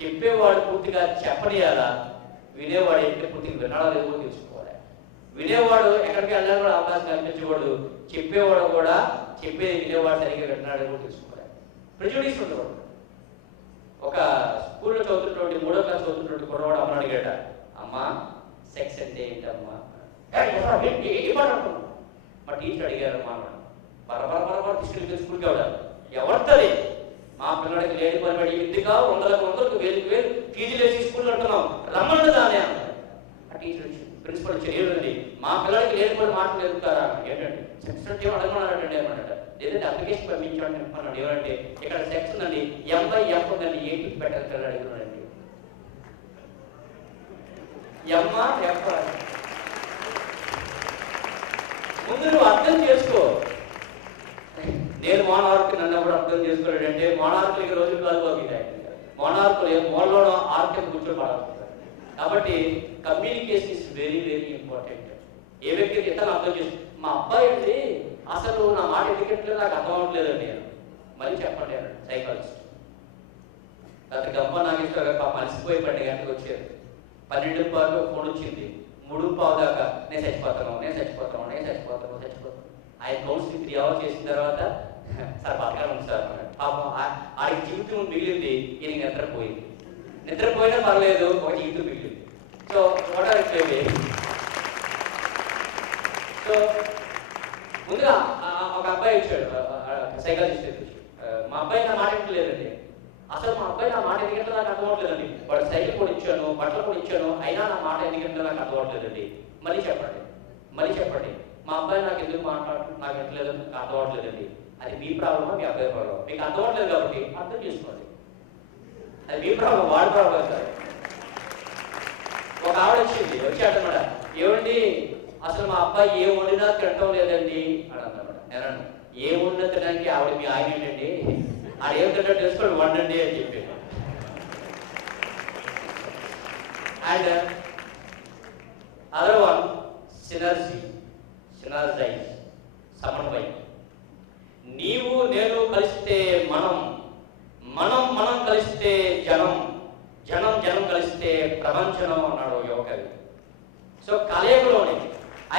చెప్పేవాడు పూర్తిగా చెప్పనియాలా, వినేవాడు ఏంటంటే పూర్తిగా వినాలా లేదో తెలుసుకోవాలి. వినేవాడు ఎక్కడికి వెళ్ళాలని కూడా అవకాశం కల్పించకూడదు, చెప్పేవాడు కూడా చెప్పేది వినేవాడు సరిగ్గా విన్నాడు కూడా తెలుసుకోవాలి. ప్రిజుడీస్ ఉండకూడదు. ఒక స్కూల్లో చదువుతున్నటువంటి 3వ క్లాస్ చదువుతున్నటువంటి కుర్రవాడు అమ్మని అడిగాడ, అమ్మా సెక్స్ అంటే ఏంటమ్మా? మా టీచర్ అడిగారు, మా బరబర తీసుకెళ్ళి స్కూల్కి ఆవిడ ఎవరిది మా పిల్లడికి లేని పని ఇంటిగా 100లకు వేలు ఫీజులు వేసి స్కూల్ అంటున్నాం, రమ్మని దానే అన్నారు. ఆ టీచర్ వచ్చి ప్రిన్సిపల్ వచ్చి ఏదండి మా పిల్లడికి లేని పని మాటలు ఎదుగుతారా? ఏంటండి సెక్స్ అంటే అడగమన్నాడండి ఏమన్నాడ, లేదంటే అప్లికేషన్ పంపించాలని చెప్పమన్నాడు. ఏమంటే ఇక్కడ సెక్స్ ఉందండి, M/F ఉందండి, ఏంటికి పెట్టాలి అడుగుతున్నాడండి. M/F ముందు నువ్వు అర్థం చేసుకో. నేను మోనార్క్ నన్ను ఎవరు అర్థం చేసుకోలేడంటే మోనార్కులకి రోజులు కాదు బాబు, మోనార్కులు మోడలో ఆర్కెట్ కూర్చోబడాలి. కాబట్టి communication is very very important. ఏ వ్యక్తికి ఇతను అర్థం చేసు, మా అబ్బాయి అండి అసలు నా మాట ఎందుకంటే నాకు అర్థం అవ్వట్లేదండి నేను మళ్ళీ చెప్పండి అన్నాడు సైకాలజిస్ట్. గత గంప నాగేశ్వర గారు మలిసిపోయి 12 గంటలకు వచ్చారు. 12:15 ఫోన్ వచ్చింది, 3:15 దాకా నేను చచ్చిపోతాను ఆయన కౌన్సిలింగ్ 3 అవర్స్ చేసిన తర్వాత సార్ బతకాలి ఉంది సార్ అన్నాడు. పాపం ఆడికి జీవితం మిగిలింది, ఈయన నిద్రపోయినా పర్లేదు, ఒక జీవితం మిగిలింది. So what are it? So ముందుగా ఒక అబ్బాయి వచ్చాడు, సైకాలజిస్ట్ వచ్చి, మా అబ్బాయి నా మాట వింటలేదండి, అసలు మా అబ్బాయి నా మాట ఎందుకంటే నాకు అర్థం అవ్వట్లేదండి, వాడు సైకిల్ కూడా ఇచ్చాను, బట్టలు కూడా ఇచ్చాను, అయినా నా మాట ఎందుకంటే నాకు అర్థం అవ్వట్లేదండి, మళ్ళీ చెప్పండి మా అబ్బాయి నాకు ఎందుకు నాకు వింటలేదు, నాకు అర్థం అవ్వట్లేదండి. అది మీ ప్రాబ్లమా మీ అబ్బాయి ప్రాబ్లమ్? మీకు అర్థం అవ్వట్లేదు కాబట్టి అర్థం చేసుకోండి, అది మీ ప్రాబ్లం, వాడి ప్రాబ్లం సార్. ఒక ఆవిడ వచ్చి అంటమాట, ఏమండి అసలు మా అబ్బాయి ఏ వండినా తినటం లేదండి అని అన్నమాట. నేను ఏ వండినా తినడానికి ఆవిడ మీ ఆయన ఏంటండి, ఆడ ఏం తింటా తెలుసుకోండి వండండి అని చెప్పి. అండ్ అదర్ వన్ సినర్జైజ్, సమన్వయం. నీవు నేను కలిస్తే మనం కలిస్తే జనం కలిస్తే ప్రపంచం అన్నాడు యువ కవి. సో కలయికలోనే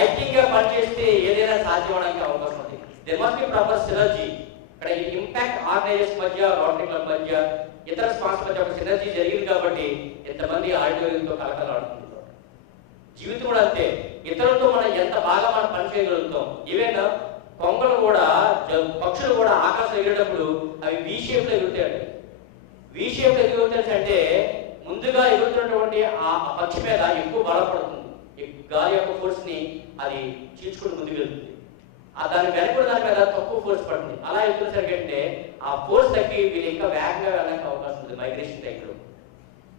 ఐక్యంగా పనిచేస్తే ఏదైనా సాధ్యమవడానికి అవకాశం ఉంది. There must be proper synergy ఇక్కడ ఇంపాక్ట్ ఆర్గనైజర్స్ మధ్య, రోటరీ క్లబ్ మధ్య, ఇతర స్పాన్సర్ మధ్య ఒక సినర్జీ జరిగింది కాబట్టి ఇంతమంది ఆడిటోరియంతో కలకలాడుతుంది. జీవితం కూడా అంతే, ఇతరులతో మనం ఎంత బాగా మనం పనిచేయగలుగుతాం. ఈవెన్ కొంగలు కూడా, పక్షులు కూడా ఆకాశం ఎగిరేటప్పుడు అవి వి షేప్ లో ఎగురుతాయండి. వి షేప్ లో ఎగురుతాయి అంటే ముందుగా ఎగురుతున్నటువంటి ఆ పక్షి మీద ఎక్కువ బలపడుతుంది, గాలి యొక్క ఫోర్స్ ని అది చీల్చుకుంటూ ముందుకు వెళ్తుంది. దాని వెనక దాని మీద తక్కువ ఫోర్స్ పడుతుంది. అలా వెళ్తున్నసరికి అంటే ఆ ఫోర్స్ తగ్గి వీళ్ళు ఇంకా వేగంగా వెళ్ళడానికి అవకాశం ఉంది మైగ్రేషన్ టైంలో.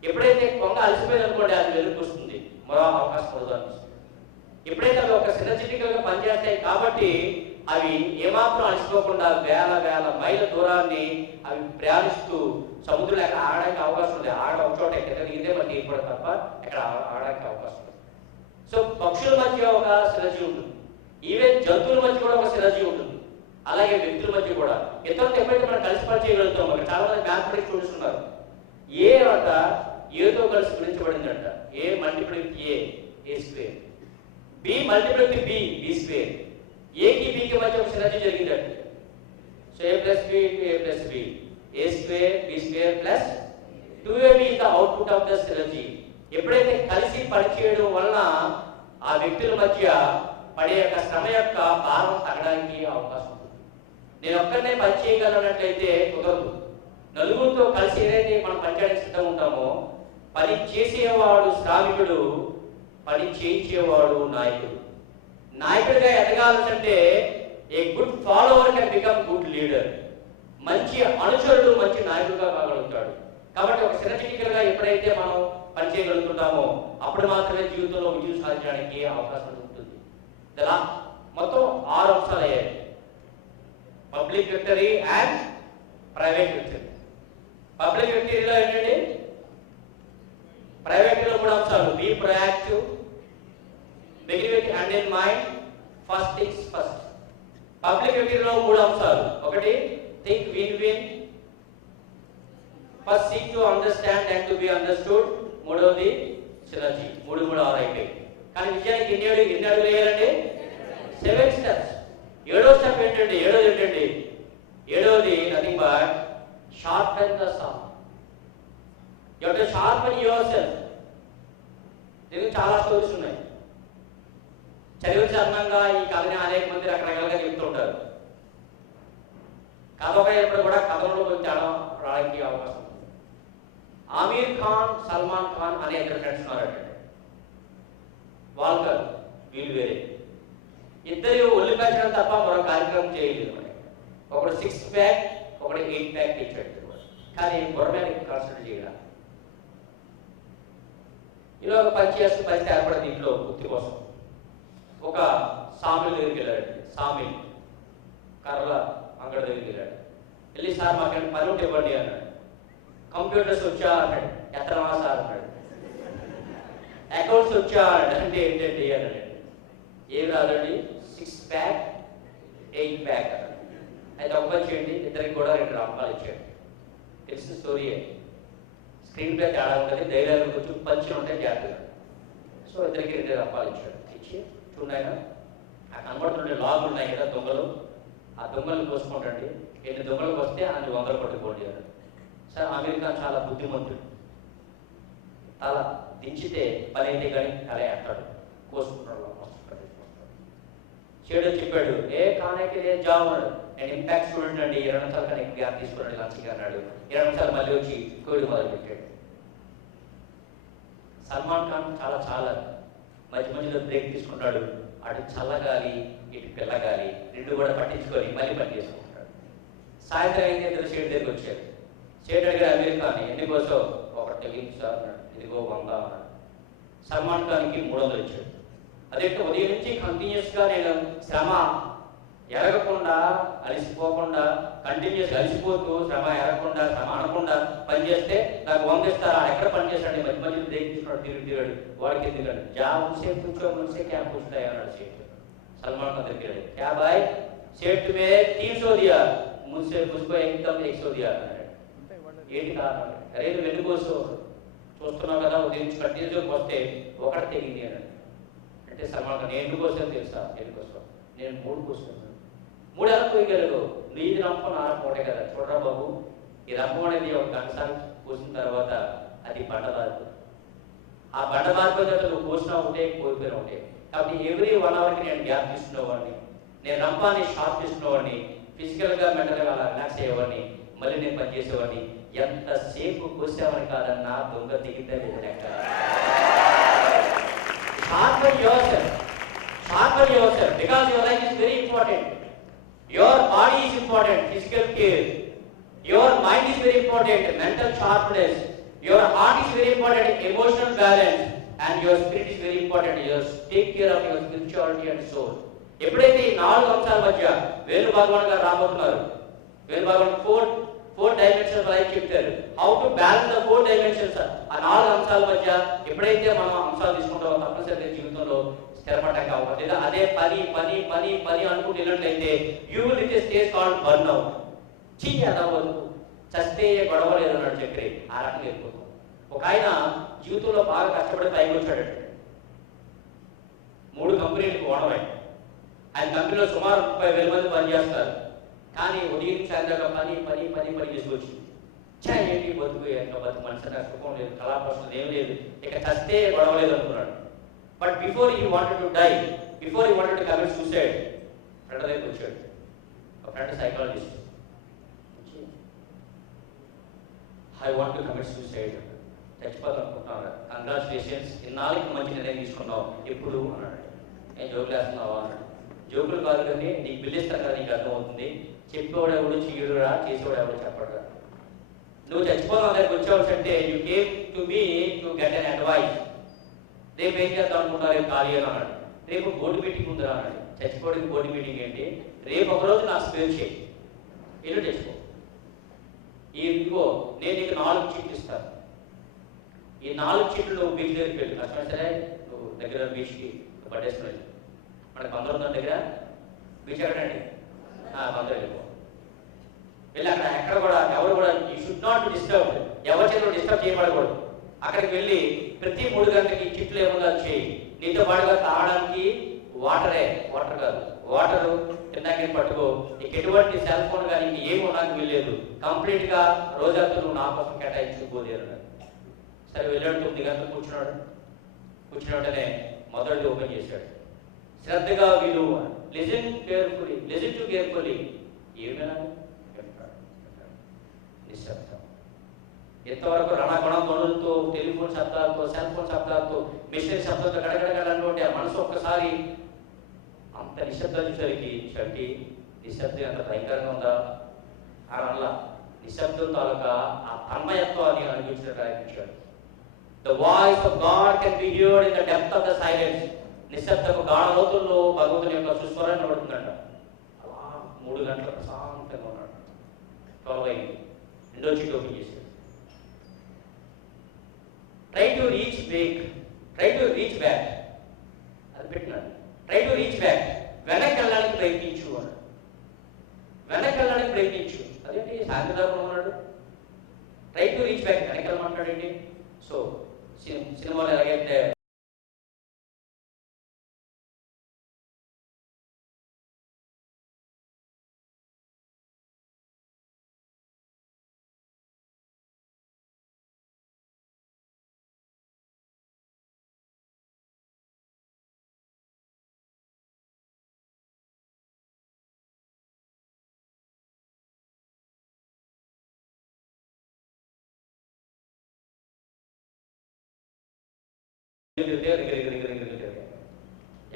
ఎప్పుడైతే కొంగ అలసిపోయింది అనుకోండి, అది వెలుగు వస్తుంది, మరో అవకాశం ఉండదు అనిపిస్తుంది. ఎప్పుడైతే అవి ఒక సినర్జిటికల్ గా పనిచేస్తాయి కాబట్టి అవి ఏమాత్రం అలసిపోకుండా వేల వేల మైళ్ళ దూరాన్ని అవి ప్రయాణిస్తూ సముద్రంలో ఎక్కడ ఆడడానికి అవకాశం ఉంది. ఆడ ఒక చోట ఎక్కడ ఇదే మనకి ఇప్పుడు తప్ప ఎక్కడ ఆడడానికి అవకాశం ఉంది. సో పక్షుల మధ్య ఒక సినర్జీ ఉంటుంది, ఈవెన్ జంతువుల మధ్య కూడా ఒక సినర్జీ ఉంటుంది, అలాగే వ్యక్తుల మధ్య కూడా. ఇతరులతో ఎప్పుడైతే మనం కలిసి పని చేయగలుగుతాం, అక్కడ చాలా మంది మ్యాథమెటిక్స్ స్టూడెంట్స్ ఉన్నారు. ఏ అంట ఏతో కలిసి గురించబడిందంట. A multiple with A square, B multiple with B square. ఏకి బికి మధ్య ఒక సినర్జీ జరిగిందంట. So A plus B into A plus B, A square B square plus 2ab is the output of the synergy. ఎప్పుడైతే కలిసి పనిచేయడం వలన ఆ వ్యక్తుల మధ్య పడే యొక్క శ్రమ యొక్క భారం తగ్గడానికి అవకాశం ఉంటుంది. నేను ఒక్కనే పని చేయగలనట్లయితే కుదరదు. నలుగురితో కలిసి ఏదైతే మనం పనిచేయడానికి సిద్ధంగా ఉంటామో, పని చేసేవాడు శ్రామికుడు, పని చేయించేవాడు నాయకుడు. నాయకుడిగా ఎదగాలంటే a good follower can become good leader. మంచి అనుచరుడు మంచి నాయకుడిగా కాగలుగుతాడు. కాబట్టి ఒక సినర్జిటికల్ గా ఎప్పుడైతే మనం పని చేయగలుగుతుంటామో అప్పుడు మాత్రమే జీవితంలో విజయం సాధించడానికి అవకాశం ఉంటుంది. ఇలా మొత్తం 6 అంశాలు అయ్యాయి. Public victory and private victory. Public విక్టరీలో ఏంటండి, ప్రైవేట్ లో 3 అంశాలు. Be proactive, begin with and in mind, first things first. Public విక్టరీలో 3 అంశాలు. ఒకటి think win win, first seek to understand and to be understood, మూడవది సినర్జీ. 3, 3, 6 అయిపోయి. కానీ విజయానికి ఎన్ని అడుగులు వేయాలండి? 7 స్టెప్స్. 7వ స్టెప్ ఏంటండి? ఏడవది nothing but sharpen the saw. You have to sharpen your self. దీనికి చాలా స్టోరీస్ ఉన్నాయి. చదివిన చరణంగా ఈ కథని అనేక మంది రకరకాలుగా చెప్తుంటారు. కథ పోయేటప్పుడు కూడా కథలో కొంచెం తేడా రావడానికి అవకాశం ఉంది. ఆమీర్ ఖాన్, సల్మాన్ ఖాన్ అనే 2 ఫ్రెండ్స్ ఉన్నారట. వాళ్ళు కాదు, వీళ్ళు వేరే. ఇద్దరు ఒళ్ళు పెంచడం తప్ప మరో కార్యక్రమం చేయలేదు. ఒకడు 6 ప్యాక్, ఒకడు 8 ప్యాక్ తెచ్చాడు. కానీ బుర్ర మీద కాన్సన్ట్రేట్ చేయడం. ఇలా ఒక పని ఏర్పడింది ఇంట్లో వృత్తి కోసం. ఒక సామిల్ దగ్గరికి వెళ్ళాడు. సామిల్ కర్రల అంగడి దగ్గరికి వెళ్ళాడు. వెళ్ళి సార్ మాకు పని ఉంటే ఇవ్వండి అన్నాడు. కంప్యూటర్స్ వచ్చా అన్నాడు. ఎత్తనమా సార్ అన్నాడు. అకౌంట్స్ వచ్చా అన్నాడు. అంటే ఏంటండి అన్నాడు. ఏం రాదండి, 6 ప్యాక్ 8 ప్యాక్ అన్నాడు. అయితే ఒక పని చేయండి, ఇద్దరికి కూడా 2 రూపాయలు ఇచ్చాడు. తెలిసిన స్టోరీయే. స్క్రీన్ ప్లే తేడా ఉంటుంది, ధైర్యాలు కొంచెం పంచి ఉంటాయి జాగ్రత్తగా. సో ఇద్దరికి 2 రూపాయలు ఇచ్చాడు. ఇచ్చి చూడాయన ఆ కనబడుతుండే లాగులు ఉన్నాయి కదా దొంగలు, ఆ దొంగలను కోసుకుంటండి. 8 దొంగలకు వస్తే అన్ని 100 పట్టుకోండి అన్నాడు. సార్ అమెరికా చాలా బుద్ధిమంతుడు. తల దించితే పని అయితే కానీ తల అంటాడు, కోసుకుంటాడు. చెడు చెప్పాడు, ఏ కానైతే ఏ జాబ్ అన్నాడు. నేను ఇంపాక్ట్ స్టూడెంట్ అండి, 20 నిమిషాలు కానీ గ్యాప్ తీసుకున్నాడు లంచ్కి అన్నాడు. 20 నిమిషాలు మళ్ళీ వచ్చి కోడి మొదలు పెట్టాడు. సల్మాన్ ఖాన్ చాలా మధ్యలో బ్రేక్ తీసుకుంటాడు. అటు చల్లగాలి, ఇటు పిల్లగాలి, 2 కూడా పట్టించుకొని మళ్ళీ పని చేసుకుంటాడు. సాయంత్రం అయితే ఇద్దరు షేడ్ దగ్గరికి వచ్చారు. షేడ్ అడిగారు అమెరికాని, ఎన్ని కోసం? ఒకటి తెలియదు సార్ అన్నాడు. ఇదిగో 100 అన్నాడు. సల్మాన్ ఖాన్కి 300 ఇచ్చాడు. అదే ఉదయం నుంచి కంటిన్యూస్గా నేను శ్రమ ఎరగకుండా, అలసిపోకుండా, కంటిన్యూస్ అలసిపోతూ శ్రమ ఎరగకుండా, శ్రమ అనకుండా పనిచేస్తే నాకు 100 ఇస్తారా? ఎక్కడ పనిచేస్తాడు? మధ్య బ్రేక్ తీసుకున్నాడు. తిరిగాడు. వాడికి ఎందుకంటే జా ఉన్సే కూర్చో మున్సే క్యా పూछताया అన్నాడు సేట్. సల్మాన్ ఖాన్ దగ్గర క్యా భాయ్ సేట్ మే 300 दिया, मुझसे मुझको एकदम 100 दिया అన్నాడు. ఏంటి కారణం? అరే నువ్వు ఎందుకు చూస్తున్నావు కదా, ఉదయం నుంచి కంటిన్యూస్గా వస్తే ఒకటి తెగింది అన్నాడు. అంటే సల్మాన్ ఖాన్ నేను ఎందుకు వస్తాను తెలుసా? ఎందుకోసం? నేను 3 కూర్చున్నాను. 3 ఎలా పోయగలరు? నీది రంపం నా రంపం ఒకటే కదా. చూడరా బాబు, ఈ రంపం అనేది ఒక గంట సార్లు పోసిన తర్వాత అది బండ బారిపోతుంది. ఆ బండ బారిపోయిన తర్వాత నువ్వు పోసినా ఒకటే, కోల్పోయినా ఒకటే. కాబట్టి ఎవ్రీ 1 అవర్కి నేను గ్యాప్ తీసుకునేవాడిని, నేను రంపాన్ని షార్ప్ చేసుకునేవాడిని, ఫిజికల్గా మెంటల్గా అలా రిలాక్స్ అయ్యేవాడిని, మళ్ళీ నేను పని చేసేవాడిని. ఎంతసేపు కోసేవాడిని కాదన్నా దొంగ దిగితే లెక్క. Sharpen yourself. Sharpen yourself because your life is very important. Your body is important, physical care. Your mind is very important, mental sharpness. Your heart is very important, emotional balance. And your spirit is very important. You take care of your spirituality and soul. ఎప్పుడైతే ఈ 4 అంశాల మధ్య వేణు భగవాన్ గారు రాబోతున్నారు. వేణు భగవాన్ 4 dimensions life చెప్తారు. How to balance the 4 dimensions. ఆ 4 అంశాల మధ్య ఎప్పుడైతే మనం అంశాలు తీసుకుంటామో తప్పనిసరిగా జీవితంలో స్థిరపడక అవ్వదు. అదే పని పని పని పని అనుకుంటూ వెళ్ళినట్లయితే you will reach A stage called burn out. అదా వరకు చస్తే గొడవ లేదు అన్నాడు చక్రి. ఆ రకంగా వెళ్ళిపోతాం. ఒక ఆయన జీవితంలో బాగా కష్టపడి పైకి వచ్చాడు. 3 కంపెనీలకు ఓనర్. ఆయన కంపెనీలో సుమారు 30,000 మంది పనిచేస్తారు. కానీ ఉదయం సాయంత్రం పని పని పని పని చేసుకొచ్చి ఏంటి బతుకు, ఇంకా బతుకు మనిషి సుఖం లేదు, కళాపోషణ ఏం లేదు, ఇక చస్తే గొడవ లేదు అనుకున్నాడు. But before he wanted to die, before he wanted to commit suicide, friend దగ్గరికి వచ్చాడు. ఒక friend psychologist. I want to commit suicide. చచ్చిపోతాను అనుకుంటున్నాను. కంగ్రాచులేషన్స్, ఇన్నాళ్ళకి మంచి నిర్ణయం తీసుకున్నావు, ఎప్పుడు అన్నాడు. నేను జోకులు వేస్తున్నావా అన్నాడు. జోకులు కాదు కానీ నీకు పిల్లిస్తాను కదా, నీకు అర్థమవుతుంది. చెప్పేవాడు ఎవడు చేయడురా, చేసేవాడు ఎవడు చెప్పడురా. నువ్వు చచ్చిపోతావు దగ్గరికి వచ్చేవాడు అంటే you came to me to get an advice. రేపు ఏం చేద్దాం అనుకుంటున్నా, రేపు ఖాళీ అన్నాడు. రేపు బోర్డు మీటింగ్ ఉందిరా అన్నాడు. చచ్చిపోవడానికి బోర్డు మీటింగ్ ఏంటి, రేపు ఒకరోజు నాకు స్పేర్ చేయి, ఇల్లు తెచ్చుకో. ఇదిగో నేను నీకు 4 చీట్లు ఇస్తాను. ఈ 4 చీట్లు నువ్వు బీచ్ దగ్గరికి వెళ్ళి, కష్టమే సరే నువ్వు దగ్గర బీచ్కి పట్టేసుకుని, మనకు బందరు ఉందని దగ్గర బీచ్ ఎక్కడండి, బందరు వెళ్ళిపో. వెళ్ళి అక్కడ ఎక్కడ కూడా ఎవరు కూడా యూ షుడ్ నాట్ డిస్టర్బ్, ఎవరి చేతిలో డిస్టర్బ్ చేయబడకూడదు. అక్కడికి వెళ్ళి ప్రతి 3 గంటలకి చిట్లు ఏముందో చేయి. నీతో పాటుగా తాగడానికి వాటర్ కాదు, వాటరు తిన్నాక పట్టుకో. నీకు ఎటువంటి సెల్ ఫోన్ కానీ ఏమి ఉండడానికి వెళ్ళలేదు. కంప్లీట్గా రోజంతా నువ్వు నా కోసం కేటాయించుకోలేరు. సరే వెళ్ళాడు. 9 గంటలు కూర్చున్నాడు. కూర్చున్న వెంటనే మొదటి ఓపెన్ చేశాడు. శ్రద్ధగా విలువ, listen carefully, listen to carefully. ఏమైనా నిశ్శబ్దం. ఎంతవరకు రణగొణం గొడవలతో, టెలిఫోన్ శబ్దాలతో, సెల్ ఫోన్ శబ్దాలతో, మిషన్ శబ్దాలతో గడగడగలంటే ఆ మనసు ఒక్కసారి అంత నిశ్శబ్దం చూసరికి చట్టి నిశ్శబ్దం ఎంత భయంకరంగా ఉందా అలా నిశ్శబ్దం తాలూకా ఆ తన్మయత్వాన్ని అనిపించడం ప్రయత్నించాడు. The voice of God can be heard in the depth of the silence. నిశ్శబ్దపు గాఢ లోతుల్లో భగవంతుని యొక్క సుస్వరాన్ని పడుతుందంట. అలా 3 గంటల ప్రశాంతంగా ఉన్నాడు. 12 అయింది. 2వ చీట్ ఓపెన్ చేశాడు. ట్రై టు రీచ్ బ్యాక్ అది పెట్టినాడు. ట్రై టు రీచ్ బ్యాక్, వెనక్కి వెళ్ళడానికి ప్రయత్నించు అన్నాడు. వెనక్కి వెళ్ళడానికి ప్రయత్నించు. అదేంటి శాంతిదాపం ఉన్నాడు. ట్రై టు రీచ్ బ్యాక్, వెనక్కి వెళ్ళమంటాడండి. సో సినిమాలో ఎలాగైతే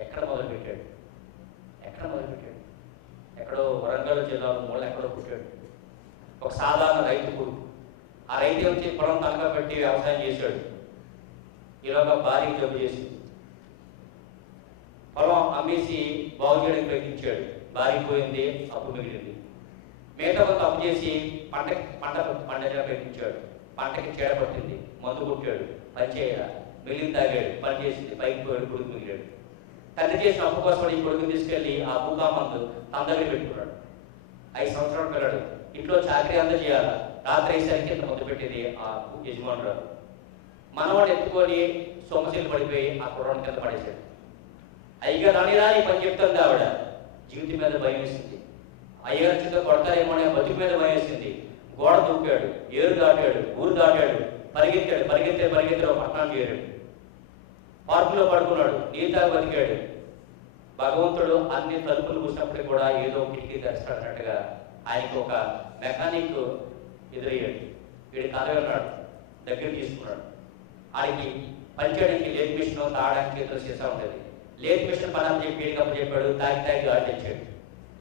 ఎక్కడ మొదలుపెట్టాడు, ఎక్కడో వరంగల్ జిల్లాలో మూల ఎక్కడో పుట్టాడు. ఒక సాధారణ రైతు కొడుకు. ఆ రైతు వచ్చి పొలం తనగా పెట్టి వ్యవసాయం చేశాడు. ఈలోగా భార్య జబ్బు చేసింది. పొలం అమ్మేసి బాగు చేయడానికి ప్రయత్నించాడు. భార్య పోయింది, అప్పు మిగిలింది. మిగతా కొంత అప్పు చేసి పంట పండగా ప్రయత్నించాడు. పంటకి చీడ పట్టింది, మందు కొట్టాడు, పని చేయాలి, మిగిలిన తాగాడు, పని చేసింది, పైకి పోయాడు, కొడుకు మిగిలాడు. తండ్రి చేసిన అప్పు కోసం ఈ కొడుకుని తీసుకెళ్లి ఆ భూకా మందు తన దగ్గర పెట్టుకున్నాడు. 5 సంవత్సరాలు పిల్లడు. ఇంట్లో చాకరీ అంతా చేయాలి. రాత్రి అయ్యేసరికి ఇంత మందు పెట్టేది ఆ యజమానురాలు. మనవాడు ఎత్తుకొని సొమ్మశీలు పడిపోయి ఆ కుర్రాన్ని కింద పడేశాడు. అయ్యగా రాని పని చెప్తుంది ఆవిడ. జీవితం మీద భయం వేసింది. అయ్యగారి చేత కొడతారేమో అనే బతుకు మీద భయేసింది. గోడ దూకాడు, ఏరు దాటాడు, ఊరు దాటాడు, పరిగెత్తాడు ఒక పట్టణం చేరాడు. పార్కులో పడుకున్నాడు, నీళ్ళు తాగి బతికాడు. భగవంతుడు అన్ని తలుపులు కూసినప్పటికీ కూడా ఏదో కిటికీ తెరుస్తాడన్నట్టుగా ఆయనకు ఒక మెకానిక్ ఎదురయ్యాడు. వీడి కథ ఉన్నాడు, దగ్గర తీసుకున్నాడు. ఆయనకి పనిచేయడానికి లేట్ మిషన్, తాగడానికి చేతిలో సీసా ఉండేది. లేట్ మిషన్ పని అని చెప్పి వీడికప్పుడు చెప్పాడు. తాగి గాడి తెచ్చాడు.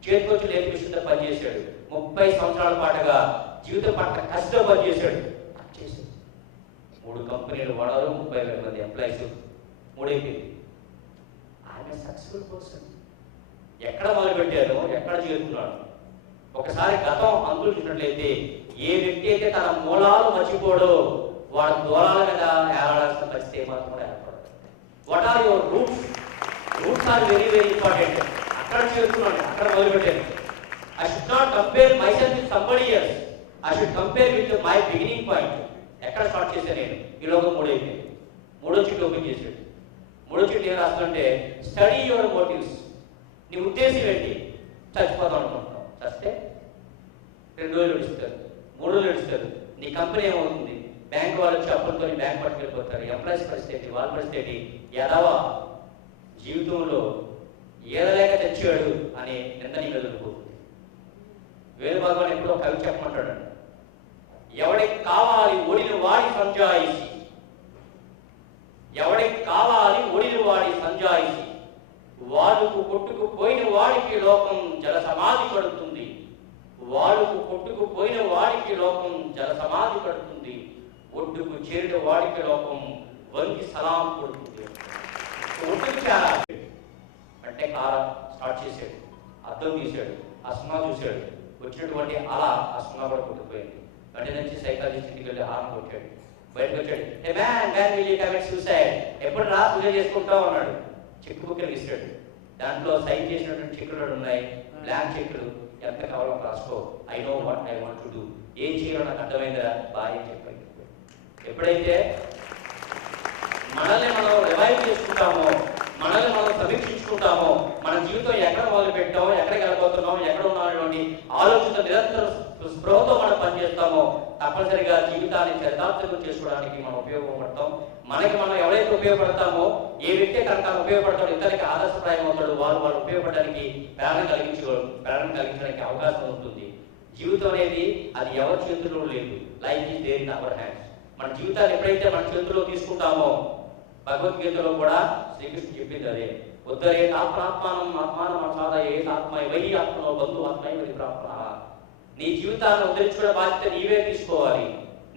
చేతికొచ్చి లేట్ మిషన్తో పనిచేశాడు. 30 సంవత్సరాల పాటుగా జీవితం పట్ల కష్టం పనిచేశాడు. 3 కంపెనీలు వాడారు, 30,000 మంది ఎంప్లాయీస్, 3 అయిపోయింది. ఆయన సక్సెస్ఫుల్ పర్సన్. ఎక్కడ మొదలుపెట్టారు, ఎక్కడ చేరుకున్నాడు? ఒకసారి గతం అందులో చూసినట్లయితే ఏ వ్యక్తి అయితే తన మూలాలు మర్చిపోడో వాడు దూరాల మీద ఏడాల్సిన పరిస్థితి ఏమాత్రం కూడా ఏర్పడదు. What are your roots? Roots are very very important. అక్కడ చేరుకున్నాడు, అక్కడ మొదలుపెట్టాను. I should not compare myself with somebody else. I should compare with my beginning point. ఎక్కడ స్టార్ట్ చేశాను నేను? ఈ లోకం 3 అయిపోయింది. 3వ చిట్టు ఓపెన్ చేశాడు. 3వ చిట్టు ఏం రాస్తుంటే స్టడీ యువర్ మోటివ్స్. నీ ఉద్దేశం ఏంటి? చచ్చిపోతాం అనుకుంటున్నావు, చస్తే 2 రోజులు నడుస్తారు, 3 రోజులు నడుస్తారు. నీ కంపెనీ ఏమవుతుంది? బ్యాంక్ వాళ్ళు వచ్చి అప్పులతో బ్యాంక్ పట్టుకెళ్ళిపోతారు. ఎంప్లాయీస్ పరిస్థితి, వాళ్ళ పరిస్థితి ఎదవా జీవితంలో ఏదలేక తెచ్చాడు అనే నింద నీ మీద పోతుంది. వేణు భగవాన్ ఎప్పుడో కవి చెప్పమంటాడు, ఎవడికి కావాలి ఒడిని వాడి సంజాయిసి, ఎవడికి కావాలి ఒడిని వాడి సంజాయిసి, వాళ్ళకు కొట్టుకుపోయిన వాడికి లోకం జల సమాధి పడుతుంది, వాళ్ళకు కొట్టుకుపోయిన వాడికి లోకం జల సమాధి పడుతుంది, ఒడ్డుకు చేరిన వాడికి లోకం వంగి సలాం కొడుతుంది. ఒడ్డుకు చేరా అంటే కారా స్టార్ట్ చేశాడు, అద్దం తీశాడు, ఆ సున్నా చూశాడు, వచ్చినటువంటి అలా ఆ సున్నా కూడా కొట్టుకుపోయింది. వెంట నుంచి సైకాలజిస్ట్ ఇంటికి వెళ్ళి హారం కొట్టాడు. బయటకు వచ్చాడు, ఏ man man will you commit suicide, ఎప్పుడు రా సూసైడ్ చేసుకుంటావు అన్నాడు. చెక్ బుక్ ఇస్తాడు. దాంట్లో సైన్ చేసినటువంటి చెక్కులు ఉన్నాయి, బ్లాంక్ చెక్కులు. ఎంత కావాలో రాసుకో, I know what I want to do. ఏం చేయాలో నాకు అర్థమైందిరా బాగా చెప్పాడు. ఎప్పుడైతే మనల్ని మనం రివైవ్ చేసుకుంటామో, మనల్ని మనం సమీక్షించుకుంటామో, మన జీవితం ఎక్కడ మొదలు పెట్టామో, ఎక్కడికి వెళ్ళిపోతున్నామో, ఎక్కడ ఉన్నామనేటువంటి ఆలోచన నిరంతర స్పృహతో మనం పనిచేస్తామో తప్పనిసరిగా జీవితాన్ని చరితార్థకం చేసుకోవడానికి మనం ఉపయోగపడతాం. మనకి మనం ఎవరైతే ఉపయోగపడతామో, ఏ వ్యక్తి కనుక ఉపయోగపడతాడో ఇతరులకి ఆదర్శప్రాయం అవుతాడు, వాళ్ళు ఉపయోగపడడానికి ప్రేరణ కలిగించడానికి అవకాశం ఉంటుంది. జీవితం అనేది అది ఎవరి చేతుల్లో లేదు. Life is there in our hands. మన జీవితాన్ని ఎప్పుడైతే మన చేతుల్లో తీసుకుంటామో, భగవద్గీతలో కూడా శ్రీకృష్ణుడు చెప్పింది అదే, ఉత్తరే ఆత్మానం ఆత్మానం ఆత్మాయ ఆత్మ వై ఆత్మనో బంధు ఆత్మై వై ప్రాప్త. నీ జీవితాన్ని ఉద్ధరించుకునే బాధ్యత నీవే తీసుకోవాలి.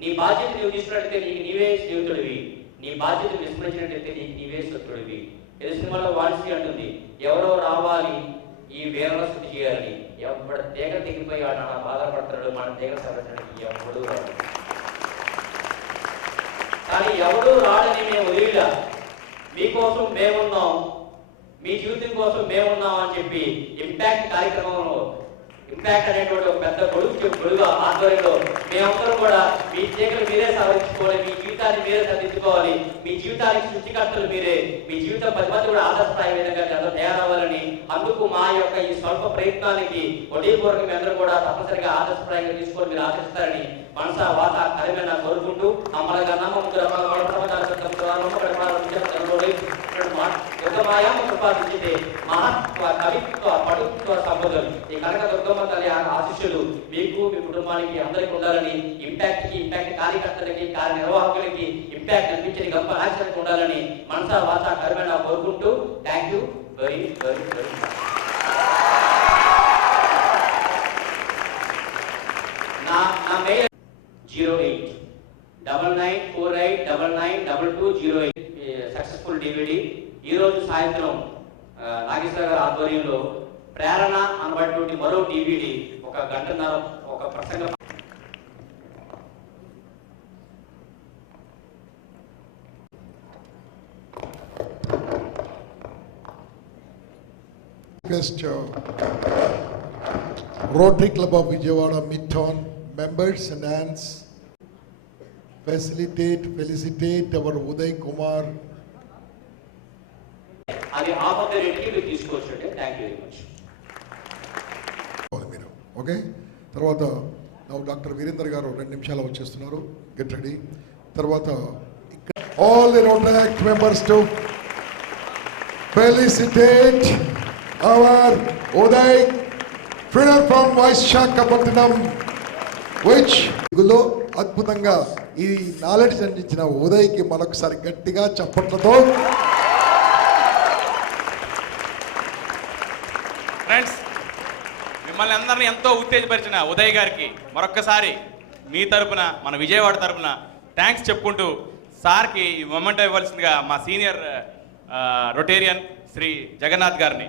నీ బాధ్యత నువ్వు తీసుకున్నట్లయితే నీకు నీవే స్నేహితుడివి, నీ బాధ్యత విస్మరించినట్లయితే నీకు నీవే శత్రుడివి. ఇది సినిమాలో వాణిశ్రీ అంటుంది, ఎవరో రావాలి ఈ వేరణ స్థుతి చేయాలని. ఎవడు తీగ తెగిపోయి వాడు నా బాధపడతాడు, మన తీగ సవరించడానికి ఎవడు రాడు. కానీ ఎవడు రాడని మేము వదిలిలా, మీకోసం మేమున్నాం, మీ జీవితం కోసం మేమున్నాం అని చెప్పి ఇంపాక్ట్ కార్యక్రమంలో, ఇంపాక్ట్ అనేటువంటి ఒక పెద్ద గొడుగు ఆధ్వర్యంలో మేమందరం కూడా మీ తీగలు మీరే సవరించుకోవాలి, మీ జీవితాన్ని మీరే సరిదిద్దుకోవాలి, మీ జీవితానికి సృష్టికర్తలు మీరే, మీ జీవితం 10 మంది కూడా ఆదర్శప్రాయ విధంగా తయారవ్వాలని, అందుకు మా యొక్క ఈ స్వల్ప ప్రయత్నానికి వడ్డీపూర్వక మీ అందరూ కూడా తప్పనిసరిగా ఆదర్శప్రాయంగా తీసుకొని మీరు ఆచరిస్తారని మనసా వాత కరిమేనా కోరుకుంటూ అమ్మలుగా నామముద్ర మహత్వ కవిత్వ పటుత్వ సంపదలు ఈ కనక దుర్గమ్మ తల్లి ఆశిష్యులు మీకు మీ కుటుంబానికి అందరికీ ఉండాలని, ఇంపాక్ట్ కార్యకర్తలకి కార్యనిర్వాహకులకి ఇంపాక్ట్ అనిపించని గొప్ప ఆచరణకు ఉండాలని మనసా వాత కరిమేనా కోరుకుంటూ thank you very very very much. నా మెయిల్ 089948992208 సక్సెస్ఫుల్ డివిడి. ఈరోజు సాయంత్రం నాగేశ్వర గారి ఆధ్వర్యంలో ప్రేరణ అనబడినటువంటి మరో డివిడి 1 గంటన్నర ఒక ప్రసంగం. Rotary Club of Vijayawada Midtown members and hands felicitate our Uday Kumar. అది ఆపద రేటుకి మీరు తీసుకోవచ్చు. Thank you very much. Okay, తర్వాత డాక్టర్ వీరేందర్ గారు 2 నిమిషాలు వచ్చేస్తున్నారు. Get ready. తర్వాత all the Rotaract members to felicitate our Uday winner from Vaishakapatnam, which లో అద్భుతంగా ఈ నాలెడ్జ్ అందించిన ఉదయ్కి మరొకసారి గట్టిగా చప్పట్లతో. ఫ్రెండ్స్, మిమ్మల్ని అందరినీ ఎంతో ఉత్తేజపరిచిన ఉదయ్ గారికి మరొక్కసారి మీ తరపున, మన విజయవాడ తరపున థ్యాంక్స్ చెప్పుకుంటూ సార్కి ఈ మొమెంట్ ఇవ్వాల్సిందిగా మా సీనియర్ రొటేరియన్ శ్రీ జగన్నాథ్ గారిని